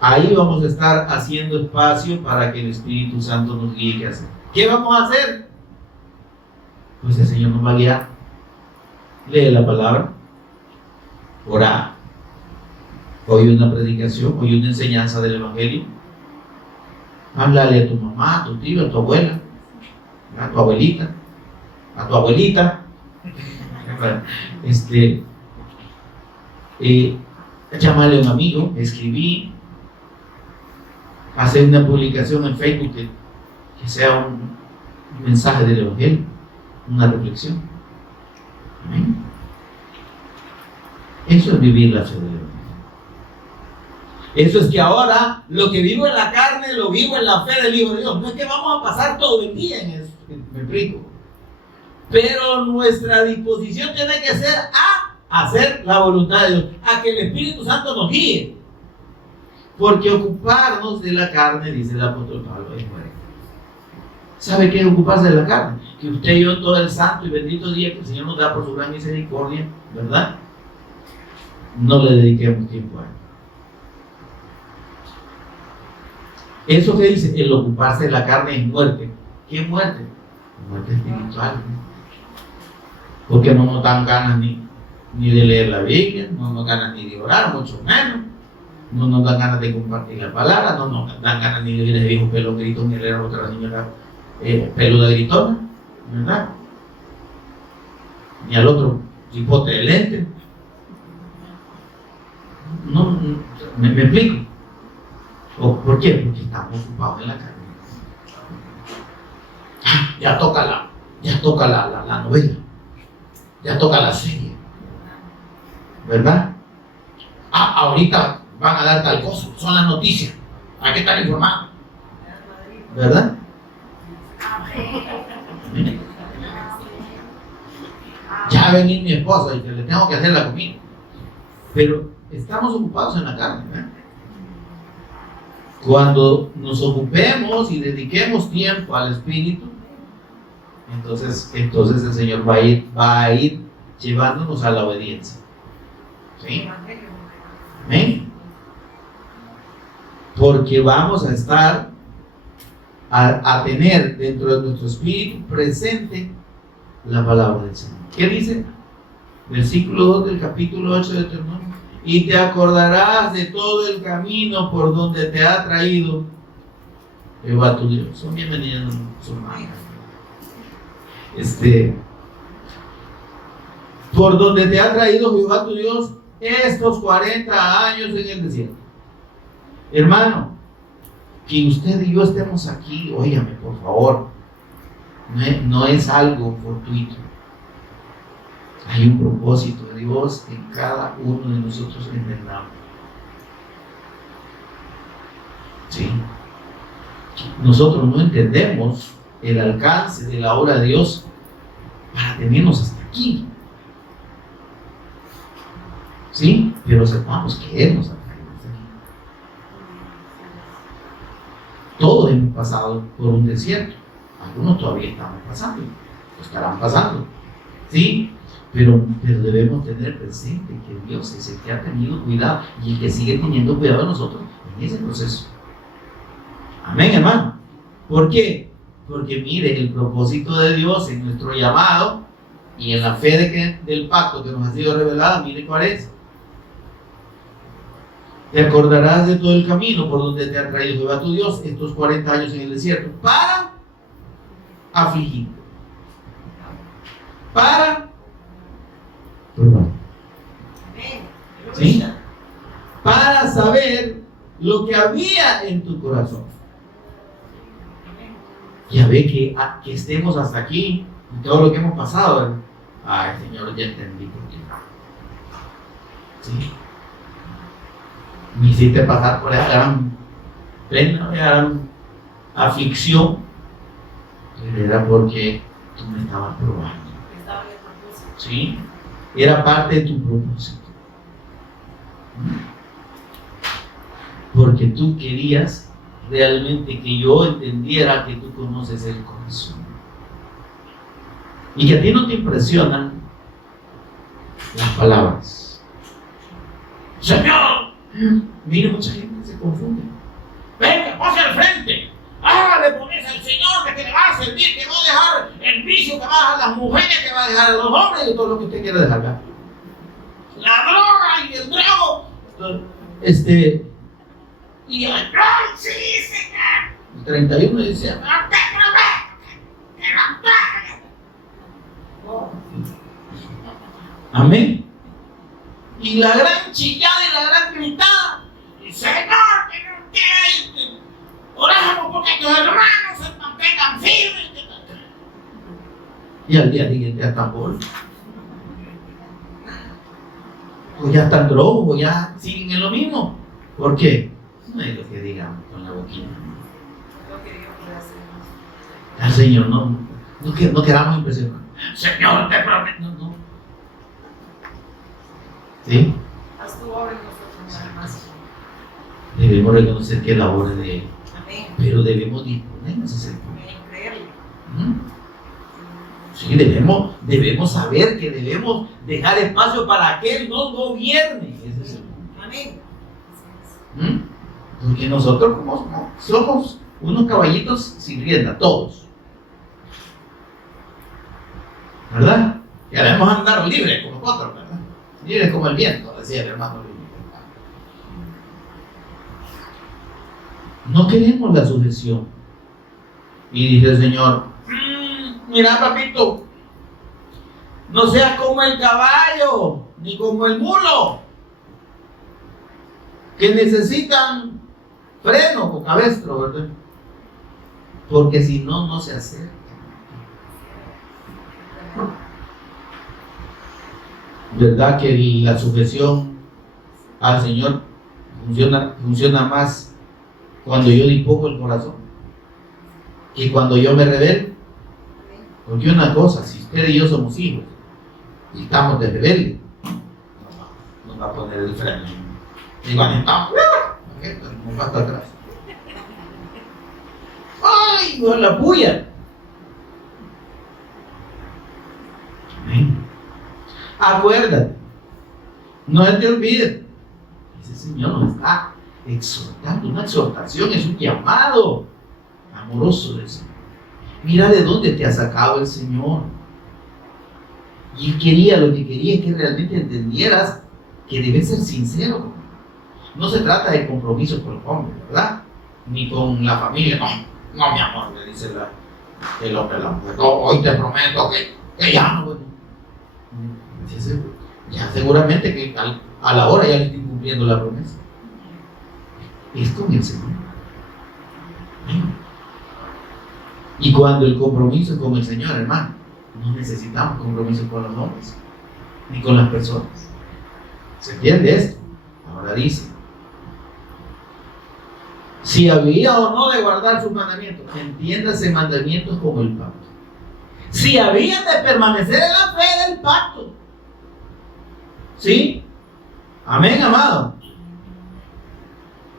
Ahí vamos a estar haciendo espacio para que el Espíritu Santo nos guíe qué hacer. ¿Qué vamos a hacer? Pues el Señor nos va a guiar. Lee la palabra, ora, oye una predicación, oye una enseñanza del Evangelio. Háblale a tu mamá, a tu tío, a tu abuela, a tu abuelita, a tu abuelita. Llamarle a un amigo, escribir, hacer una publicación en Facebook que sea un mensaje del Evangelio, una reflexión. Amén. Eso es vivir la fe del Evangelio. Eso es que ahora lo que vivo en la carne lo vivo en la fe del Hijo de Dios. No es que vamos a pasar todo el día en eso, me explico. Pero nuestra disposición tiene que ser a hacer la voluntad de Dios, a que el Espíritu Santo nos guíe. Porque ocuparnos de la carne, dice el apóstol Pablo, es muerte. ¿Sabe qué es ocuparse de la carne? Que usted y yo todo el santo y bendito día que el Señor nos da por su gran misericordia, ¿verdad? No le dediquemos tiempo a él. Eso que dice, el ocuparse de la carne es muerte. ¿Qué muerte? Muerte espiritual. Porque no nos dan ganas ni de leer la Biblia, no nos dan ganas ni de orar, mucho menos. No nos dan ganas de compartir la palabra, no nos dan ganas ni de ir de viejo pelo gritón ni leer a otra niña peluda gritona, ¿verdad? ni al otro cipote de lente. No, me explico. ¿Por qué? Porque estamos ocupados en la carne. Ya toca la novela, ya toca la serie, ¿verdad? Ahorita van a dar tal cosa, son las noticias, hay que estar informados, ¿verdad? Ya va a venir mi esposa y que le tengo que hacer la comida, pero estamos ocupados en la carne, ¿verdad? Cuando nos ocupemos y dediquemos tiempo al Espíritu, entonces el Señor va a ir llevándonos a la obediencia. ¿Sí? ¿Amén? Porque vamos a estar a tener dentro de nuestro espíritu presente la palabra del Señor. ¿Qué dice? Versículo 2 del capítulo 8 de Deuteronomio. Y te acordarás de todo el camino por donde te ha traído Jehová tu Dios. Son bienvenidos, son hermanos. Por donde te ha traído Jehová tu Dios estos 40 años en el desierto. Hermano, que usted y yo estemos aquí, óigame por favor, no es algo fortuito. Hay un propósito de Dios en cada uno de nosotros que entendamos. ¿Sí? Nosotros no entendemos el alcance de la obra de Dios para tenernos hasta aquí. ¿Sí? Pero sepamos que Él nos ha traído hasta aquí. Todos hemos pasado por un desierto. Algunos todavía estamos pasando, o estarán pasando. ¿Sí? Pero debemos tener presente que Dios es el que ha tenido cuidado y el que sigue teniendo cuidado de nosotros en ese proceso. Amén, hermano. ¿Por qué? Porque mire, el propósito de Dios en nuestro llamado y en la fe del pacto que nos ha sido revelada, mire cuál es. Te acordarás de todo el camino por donde te ha traído Jehová tu Dios estos 40 años en el desierto para afligirte, para probar, ¿sí? Para saber lo que había en tu corazón. Ya ve que estemos hasta aquí y todo lo que hemos pasado, ¿verdad? Ay, Señor, ya entendí por qué. ¿Sí? Me hiciste pasar por esa gran pena, gran aflicción, pero era porque tú me estabas probando. ¿Sí? Era parte de tu propósito. Porque tú querías realmente que yo entendiera que tú conoces el corazón. Y que a ti no te impresionan las palabras. Señor, mire, mucha gente se confunde. Venga, pase al frente. Le pones al Señor que le va a servir, que va a dejar el vicio, que va a dejar las mujeres, que va a dejar a los hombres y todo lo que usted quiera dejar. La droga y el trago. Y el sí, señor. El 31 dice, no te prometo que no te. Amén. Y la gran chillada y la gran gritada. Y Señor, que no quiere. Oramos porque tus hermanos se mantengan firmes. Y al día siguiente ya están por. O ya están drogos, o ya siguen en lo mismo. ¿Por qué? No es lo que digamos con la boquilla. Al Señor no queramos impresionar. Señor, te prometo. No. ¿Sí? Haz tu obra en nosotros, más. Debemos reconocer que la obra de Él. Amén. Pero debemos disponernos a hacer. Creerle. Sí, debemos saber que debemos dejar espacio para que Él nos gobierne. Ese es el punto. Amén. Porque nosotros somos unos caballitos sin rienda, todos. ¿Verdad? Ya debemos andar libres como nosotros, ¿verdad? Libres como el viento, decía el hermano Luis. No queremos la sujeción. Y dice el Señor, mira, papito, No seas como el caballo, ni como el mulo, que necesitan freno o cabestro, ¿verdad? Porque si no, no se acercan. ¿Verdad que la sujeción al Señor funciona más cuando yo dispongo el corazón que cuando yo me rebelo? Porque una cosa, si usted y yo somos hijos y estamos de rebelde, nos va a poner el freno. Y cuando estamos, nos va hasta atrás. ¡Ay! Con la puya. Acuérdate, no te olvides, ese Señor nos está exhortando. Una exhortación es un llamado amoroso del Señor. Mira de dónde te ha sacado el Señor. Y Él quería, lo que quería es que realmente entendieras que debes ser sincero. No se trata de compromiso con el hombre, ¿verdad? Ni con la familia. No, mi amor, le dice el hombre a la mujer. Hoy te prometo que ya no voy. Ya seguramente que a la hora ya le estoy cumpliendo la promesa. Es con el Señor. Y cuando el compromiso es con el Señor, hermano, no necesitamos compromiso con los hombres ni con las personas. ¿Se entiende esto? Ahora dice: si había o no de guardar sus mandamientos, entiéndase mandamientos como el pacto. Si habían de permanecer en la fe del pacto. ¿Sí? Amén, amado.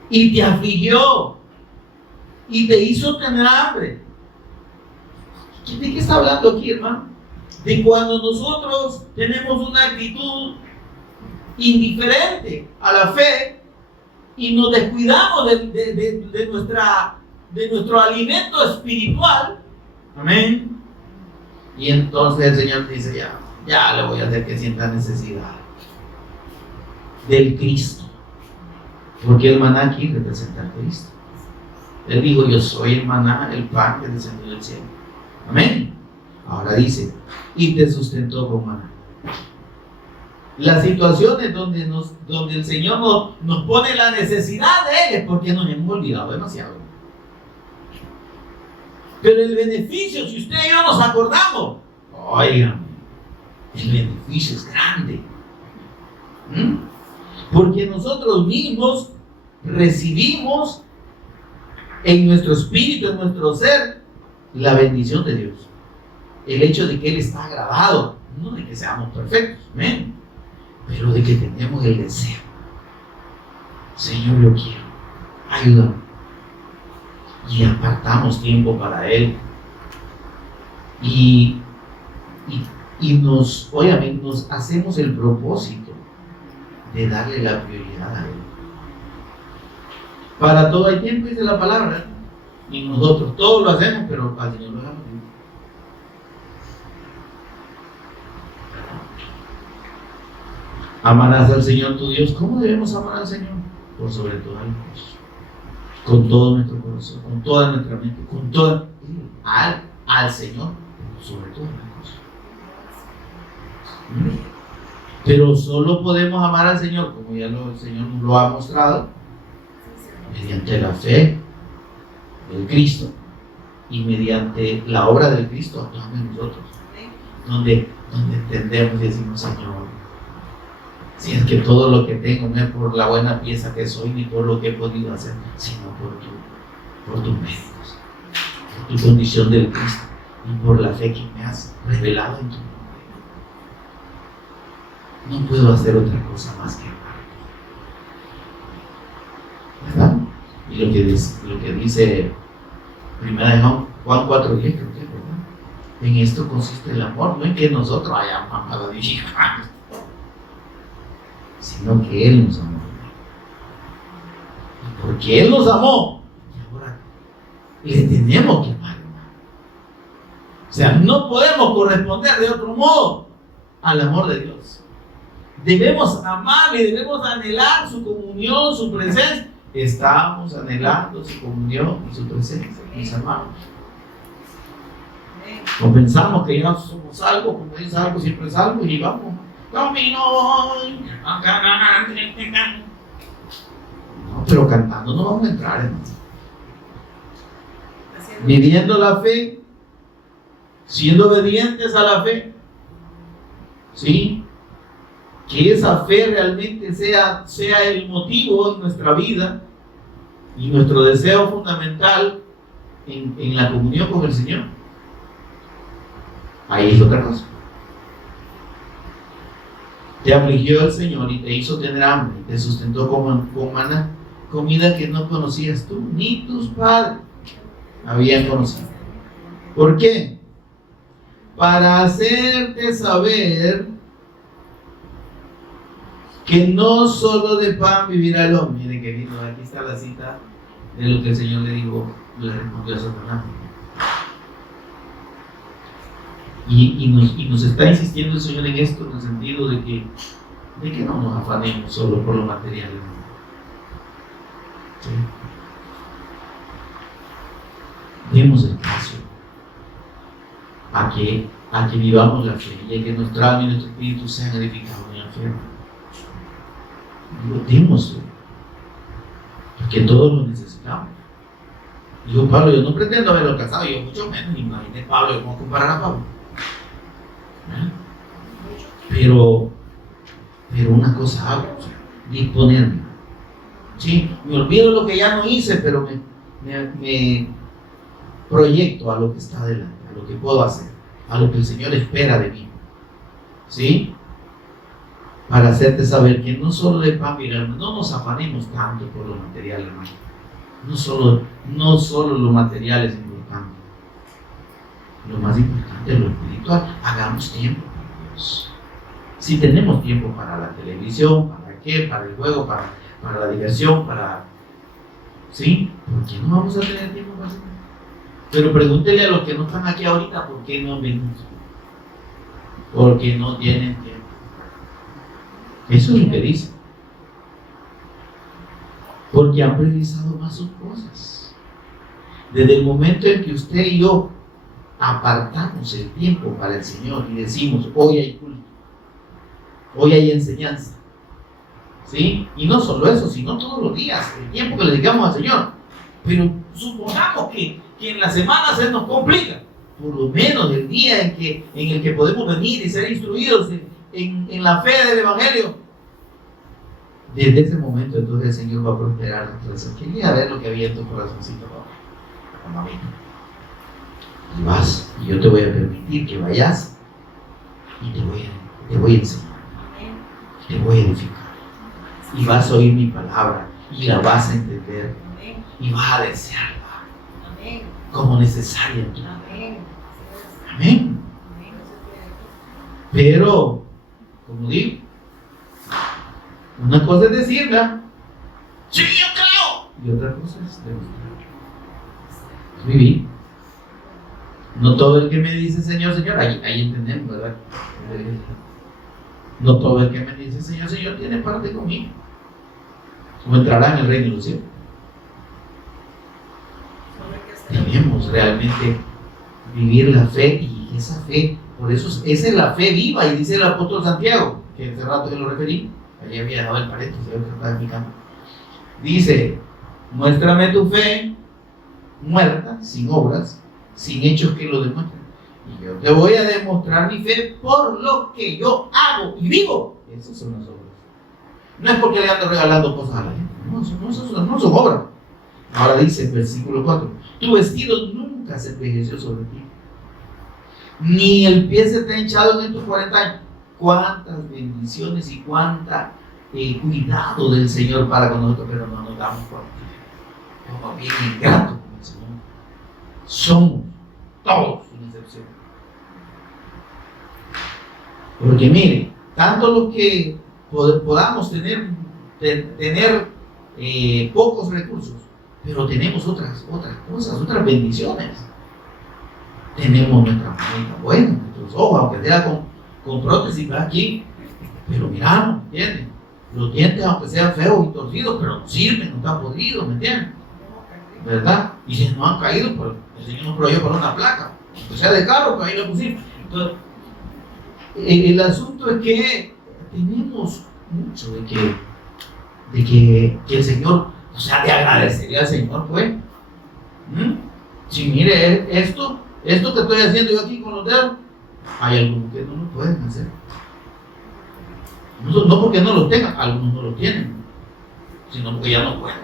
Y te afligió y te hizo tener hambre. ¿De qué está hablando aquí, hermano? De cuando nosotros tenemos una actitud indiferente a la fe y nos descuidamos de nuestro alimento espiritual. Amén. Y entonces el Señor dice: ya le voy a hacer que sienta necesidad del Cristo, porque el maná aquí representa a Cristo. Él dijo: yo soy el maná, el pan que descendió del cielo. Amén. Ahora dice: y te sustentó con maná. Las situaciones donde el Señor nos pone la necesidad de Él es porque nos hemos olvidado demasiado. Pero el beneficio, si usted y yo nos acordamos, oigan, el beneficio es grande. Porque nosotros mismos recibimos en nuestro espíritu, en nuestro ser, la bendición de Dios. El hecho de que Él está agradado, no de que seamos perfectos, amén, pero de que tenemos el deseo. Señor, yo quiero, ayúdame. Y apartamos tiempo para Él. Y nos hacemos el propósito de darle la prioridad a Él. Para todo hay tiempo, dice la palabra. Y nosotros todos lo hacemos, pero al Señor lo dejamos. Amarás al Señor tu Dios. ¿Cómo debemos amar al Señor? Por sobre todas las cosas. Con todo nuestro corazón, con toda nuestra mente, con toda al Señor, por sobre todas las cosas. Pero solo podemos amar al Señor, como ya el Señor nos lo ha mostrado, mediante la fe del Cristo y mediante la obra del Cristo actuando en nosotros, donde entendemos y decimos: Señor, si es que todo lo que tengo no es por la buena pieza que soy ni por lo que he podido hacer, sino por tus méritos, por tu condición del Cristo y por la fe que me has revelado en tu nombre. No puedo hacer otra cosa más que amar, ¿verdad? Y lo que dice 1 Juan 4:10, creo que, ¿verdad? En esto consiste el amor, no en que nosotros hayamos amado a Dios, sino que Él nos amó. Y porque Él nos amó, y ahora le tenemos que amar. O sea, no podemos corresponder de otro modo al amor de Dios. Debemos amarle, debemos anhelar su comunión, su presencia. Estamos anhelando su comunión y su presencia, mis amados. O pensamos que ya somos salvos, como dice algo, siempre salvo y vamos. Camino hoy. No, pero cantando no vamos a entrar, hermanos. Viviendo la fe, siendo obedientes a la fe, ¿sí? Que esa fe realmente sea el motivo en nuestra vida y nuestro deseo fundamental en la comunión con el Señor. Ahí es otra cosa. Te afligió el Señor y te hizo tener hambre, te sustentó con maná, comida que no conocías tú ni tus padres habían conocido. ¿Por qué? Para hacerte saber que no solo de pan vivirá el hombre. Miren qué lindo, aquí está la cita de lo que el Señor le dijo, le respondió a Satanás. Y nos está insistiendo el Señor en esto, en el sentido de que no nos afanemos solo por lo material. ¿Sí? Demos espacio a que vivamos la fe y a que nuestra alma y nuestro espíritu sean edificados en la fe. Démoslo, porque todos lo necesitamos. Dijo Pablo, yo no pretendo haberlo casado, yo mucho menos, imagínate Pablo, yo puedo comparar a Pablo. Pero una cosa hago, disponerme. ¿Sí? Me olvido lo que ya no hice, pero me proyecto a lo que está adelante, a lo que puedo hacer, a lo que el Señor espera de mí. ¿Sí? Para hacerte saber que no solo de pan vivirá, no nos afanemos tanto por lo material, hermano. No solo lo material es importante. Lo más importante es lo espiritual. Hagamos tiempo para Dios. Si tenemos tiempo para la televisión, ¿para qué? Para el juego, para la diversión, ¿sí? ¿Por qué no vamos a tener tiempo para eso? Pero pregúntele a los que no están aquí ahorita por qué no vienen. Porque no tienen tiempo. Eso es lo que dice. Porque han priorizado más sus cosas. Desde el momento en que usted y yo apartamos el tiempo para el Señor y decimos, hoy hay culto, hoy hay enseñanza, ¿sí? Y no solo eso, sino todos los días, el tiempo que le dedicamos al Señor. Pero supongamos que en la semana se nos complica, por lo menos el día en el que podemos venir y ser instruidos en la fe del Evangelio. Desde ese momento entonces el Señor va a prosperar nuestro corazón. Quería ver lo que había en tu corazoncito, mamita. Y vas, y yo te voy a permitir que vayas y te voy a enseñar, te voy a edificar, y vas a oír mi palabra y la vas a entender y vas a desearla como necesaria en tu vida. Amén. Pero, como digo, una cosa es decirla, sí, yo creo, y otra cosa es demostrar, vivir. No todo el que me dice Señor, Señor, ahí entendemos, ¿verdad? No todo el que me dice Señor, Señor tiene parte conmigo, o entrará en el reino de los cielos. Tenemos realmente vivir la fe, y esa fe, por eso esa es la fe viva, y dice el apóstol Santiago, que hace rato que lo referí, allí había dado el paréntesis, que estaba explicando. Dice, muéstrame tu fe muerta, sin obras, sin hechos que lo demuestren, y yo te voy a demostrar mi fe por lo que yo hago y vivo. Esas son las obras. No es porque le ando regalando cosas a la gente, no son obras. Ahora dice, versículo 4, tu vestido nunca se envejeció sobre ti, ni el pie se te ha hinchado en estos 40 años. Cuántas bendiciones y cuánta cuidado del Señor para con nosotros, pero no nos damos cuenta. Como bien ingratos con el Señor. Somos todos, sin excepción. Porque mire, tanto los que podamos tener pocos recursos, pero tenemos otras cosas, otras bendiciones. Tenemos nuestra manita buena, nuestros ojos, aunque sea con prótesis aquí, pero miramos, ¿me entiendes? Los dientes, aunque sean feos y torcidos, pero no sirven, no están podridos, ¿me entiendes? ¿Verdad? Y si no han caído, pues el Señor nos proveyó para una placa. O sea, de carro, pues ahí lo pusimos. Entonces, el asunto es que tenemos mucho de que el Señor, o sea, de agradecerle al Señor, pues. Si mire, esto que estoy haciendo yo aquí con los dedos, hay algunos que no lo pueden hacer. No porque no lo tengan, algunos no lo tienen, sino porque ya no pueden.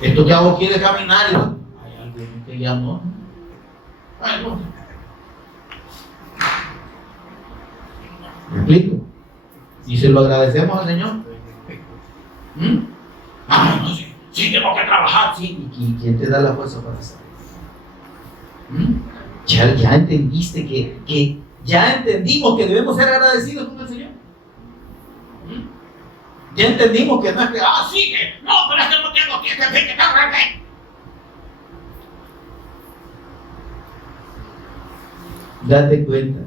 Esto que hago quiere caminar y hay algunos que ya no. Ay, no. ¿Me explico? Y se lo agradecemos al Señor. Ah, no, sí, tengo que trabajar, sí. ¿Y quién te da la fuerza para hacerlo? Ya entendiste que ya entendimos que debemos ser agradecidos con el Señor. Ya entendimos que no es que, sí, que no, pero es que no tengo que tengo que. Date cuenta,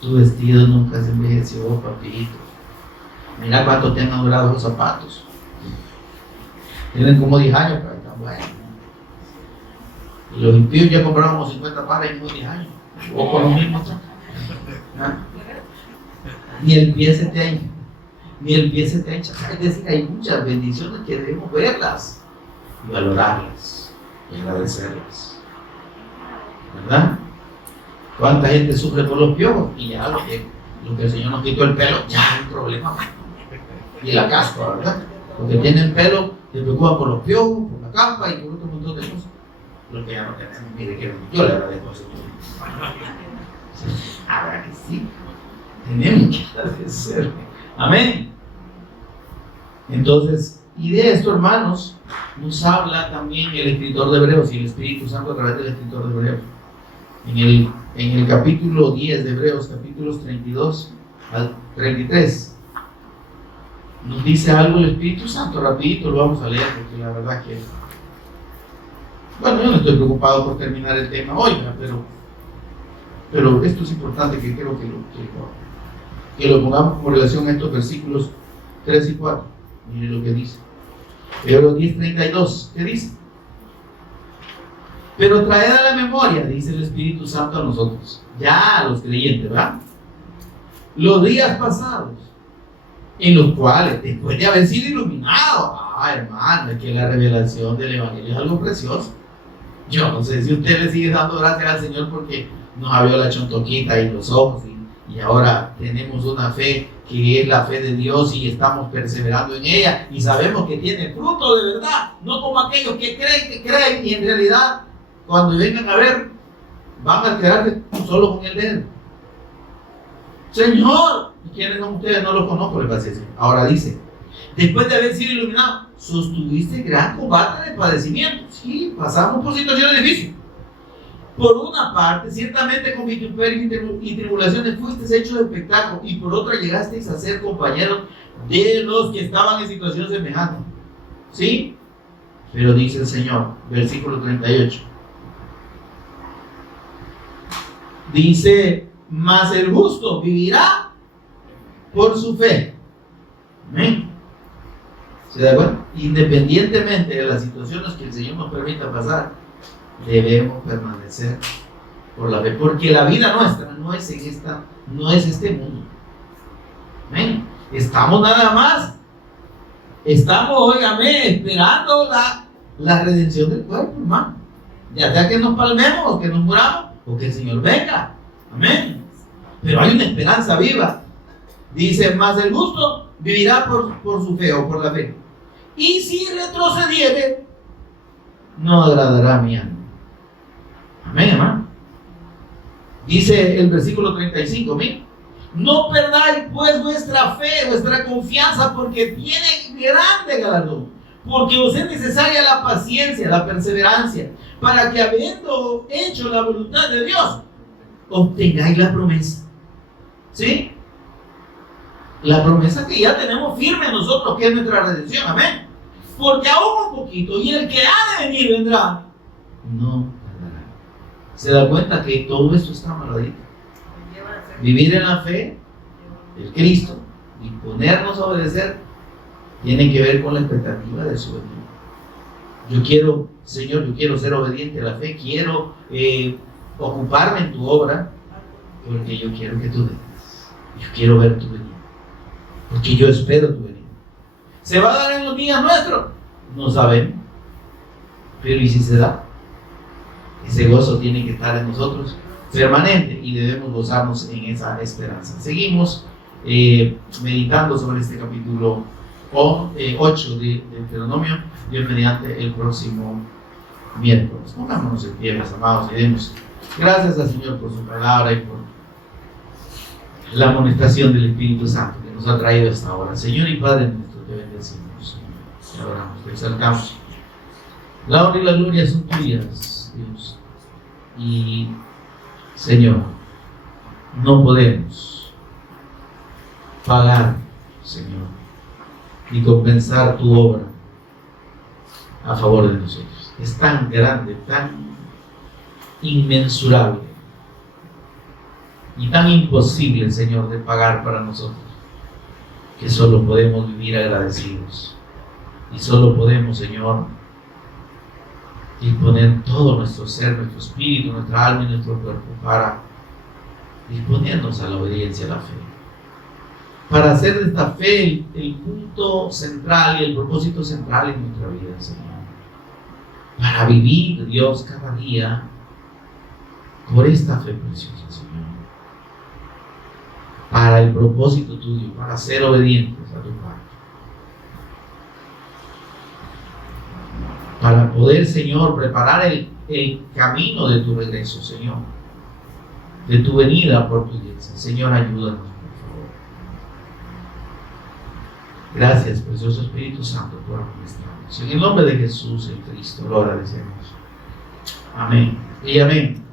tu vestido nunca se envejeció, papito. Mira cuánto te han durado los zapatos. Tienen como 10 años, pero están buenos. Y los impíos ya comprábamos 50 pares en unos 10 años. O con los mismos. Ni el pie se te hincha. Ni el pie se te hincha. Es decir, hay muchas bendiciones que debemos verlas y valorarlas y agradecerlas. ¿Verdad? ¿Cuánta gente sufre por los piojos? Y ya lo que el Señor nos quitó el pelo, ya hay problema. Y la caspa, ¿verdad? Porque tienen pelo, se preocupan por los piojos, por la caspa y por otro montón de cosas. Lo que ya no tenemos, mire que yo le agradezco a eso. Ahora que sí, tenemos que agradecerle. Amén. Entonces, y de esto, hermanos, nos habla también el escritor de Hebreos y el Espíritu Santo a través del escritor de Hebreos. En el capítulo 10 de Hebreos, capítulos 32 al 33, nos dice algo el Espíritu Santo. Rapidito lo vamos a leer porque la verdad que, bueno, yo no estoy preocupado por terminar el tema hoy, pero esto es importante que creo que lo pongamos como relación a estos versículos 3 y 4. Mire lo que dice Hebreos 10:32. ¿Qué dice? Pero traed a la memoria, dice el Espíritu Santo a nosotros, ya a los creyentes, ¿verdad? Los días pasados, en los cuales, después de haber sido iluminados, hermano, es que la revelación del Evangelio es algo precioso. Yo no sé si usted le sigue dando gracias al Señor porque nos abrió la chontoquita y los ojos y ahora tenemos una fe que es la fe de Dios y estamos perseverando en ella y sabemos que tiene fruto de verdad, no como aquellos que creen y en realidad cuando vengan a ver van a quedarse solo con el dedo. Señor, ¿quiénes son ustedes? No los conozco, les va a decir. Ahora dice, después de haber sido iluminado, sostuviste gran combate de padecimiento. Sí, pasamos por situaciones difíciles. Por una parte, ciertamente con vituperios y tribulaciones fuisteis hechos de espectáculo, y por otra llegasteis a ser compañeros de los que estaban en situación semejante. ¿Sí? Pero dice el Señor, versículo 38. Dice, mas el justo vivirá por su fe. Amén. ¿Se da cuenta? Independientemente de las situaciones que el Señor nos permita pasar, debemos permanecer por la fe, porque la vida nuestra no es este mundo. Amén. Estamos nada más, óigame, esperando la redención del cuerpo, hermano. Ya sea que nos palmemos o que nos muramos o que el Señor venga. Amén. Pero hay una esperanza viva. Dice, más el justo vivirá por su fe o por la fe. Y si retrocediere, no agradará a mi alma. Amén, hermano. Dice el versículo 35, mira. No perdáis pues vuestra fe, vuestra confianza, porque tiene grande galardón. Porque os es necesaria la paciencia, la perseverancia, para que habiendo hecho la voluntad de Dios, obtengáis la promesa. ¿Sí? La promesa que ya tenemos firme nosotros, que es nuestra redención. Amén. Porque aún un poquito, y el que ha de venir vendrá, no tardará. ¿Se da cuenta que todo esto está amarradito? Vivir en la fe del Cristo y ponernos a obedecer tiene que ver con la expectativa de su venida. Yo quiero, Señor, yo quiero ser obediente a la fe, quiero ocuparme en tu obra, porque yo quiero que tú vengas. Yo quiero ver tu venida, porque yo espero tu venida. ¿Se va a dar en los días nuestros? No sabemos. Pero ¿y si se da? Ese gozo tiene que estar en nosotros permanente y debemos gozarnos en esa esperanza. Seguimos meditando sobre este capítulo 8 de Deuteronomio, Dios mediante el próximo miércoles. Pongámonos en pie, mis amados, y demos gracias al Señor por su palabra y por la amonestación del Espíritu Santo que nos ha traído hasta ahora. Señor y Padre nuestro, te bendecimos, te adoramos, te exaltamos. La honra y la gloria son tuyas, Dios. Y, Señor, no podemos pagar, Señor, ni compensar tu obra a favor de nosotros. Es tan grande, tan inmensurable y tan imposible, Señor, de pagar para nosotros, que solo podemos vivir agradecidos y solo podemos, Señor, disponer todo nuestro ser, nuestro espíritu, nuestra alma y nuestro cuerpo para disponernos a la obediencia, a la fe, para hacer de esta fe el punto central y el propósito central en nuestra vida, Señor, para vivir, Dios, cada día por esta fe preciosa, Señor, para el propósito tuyo, para ser obedientes a tu Padre, para poder, Señor, preparar el camino de tu regreso, Señor, de tu venida por tu iglesia. Señor, ayúdanos, por favor. Gracias, precioso Espíritu Santo, por amonestarnos. En el nombre de Jesús, el Cristo, lo agradecemos. Amén y amén.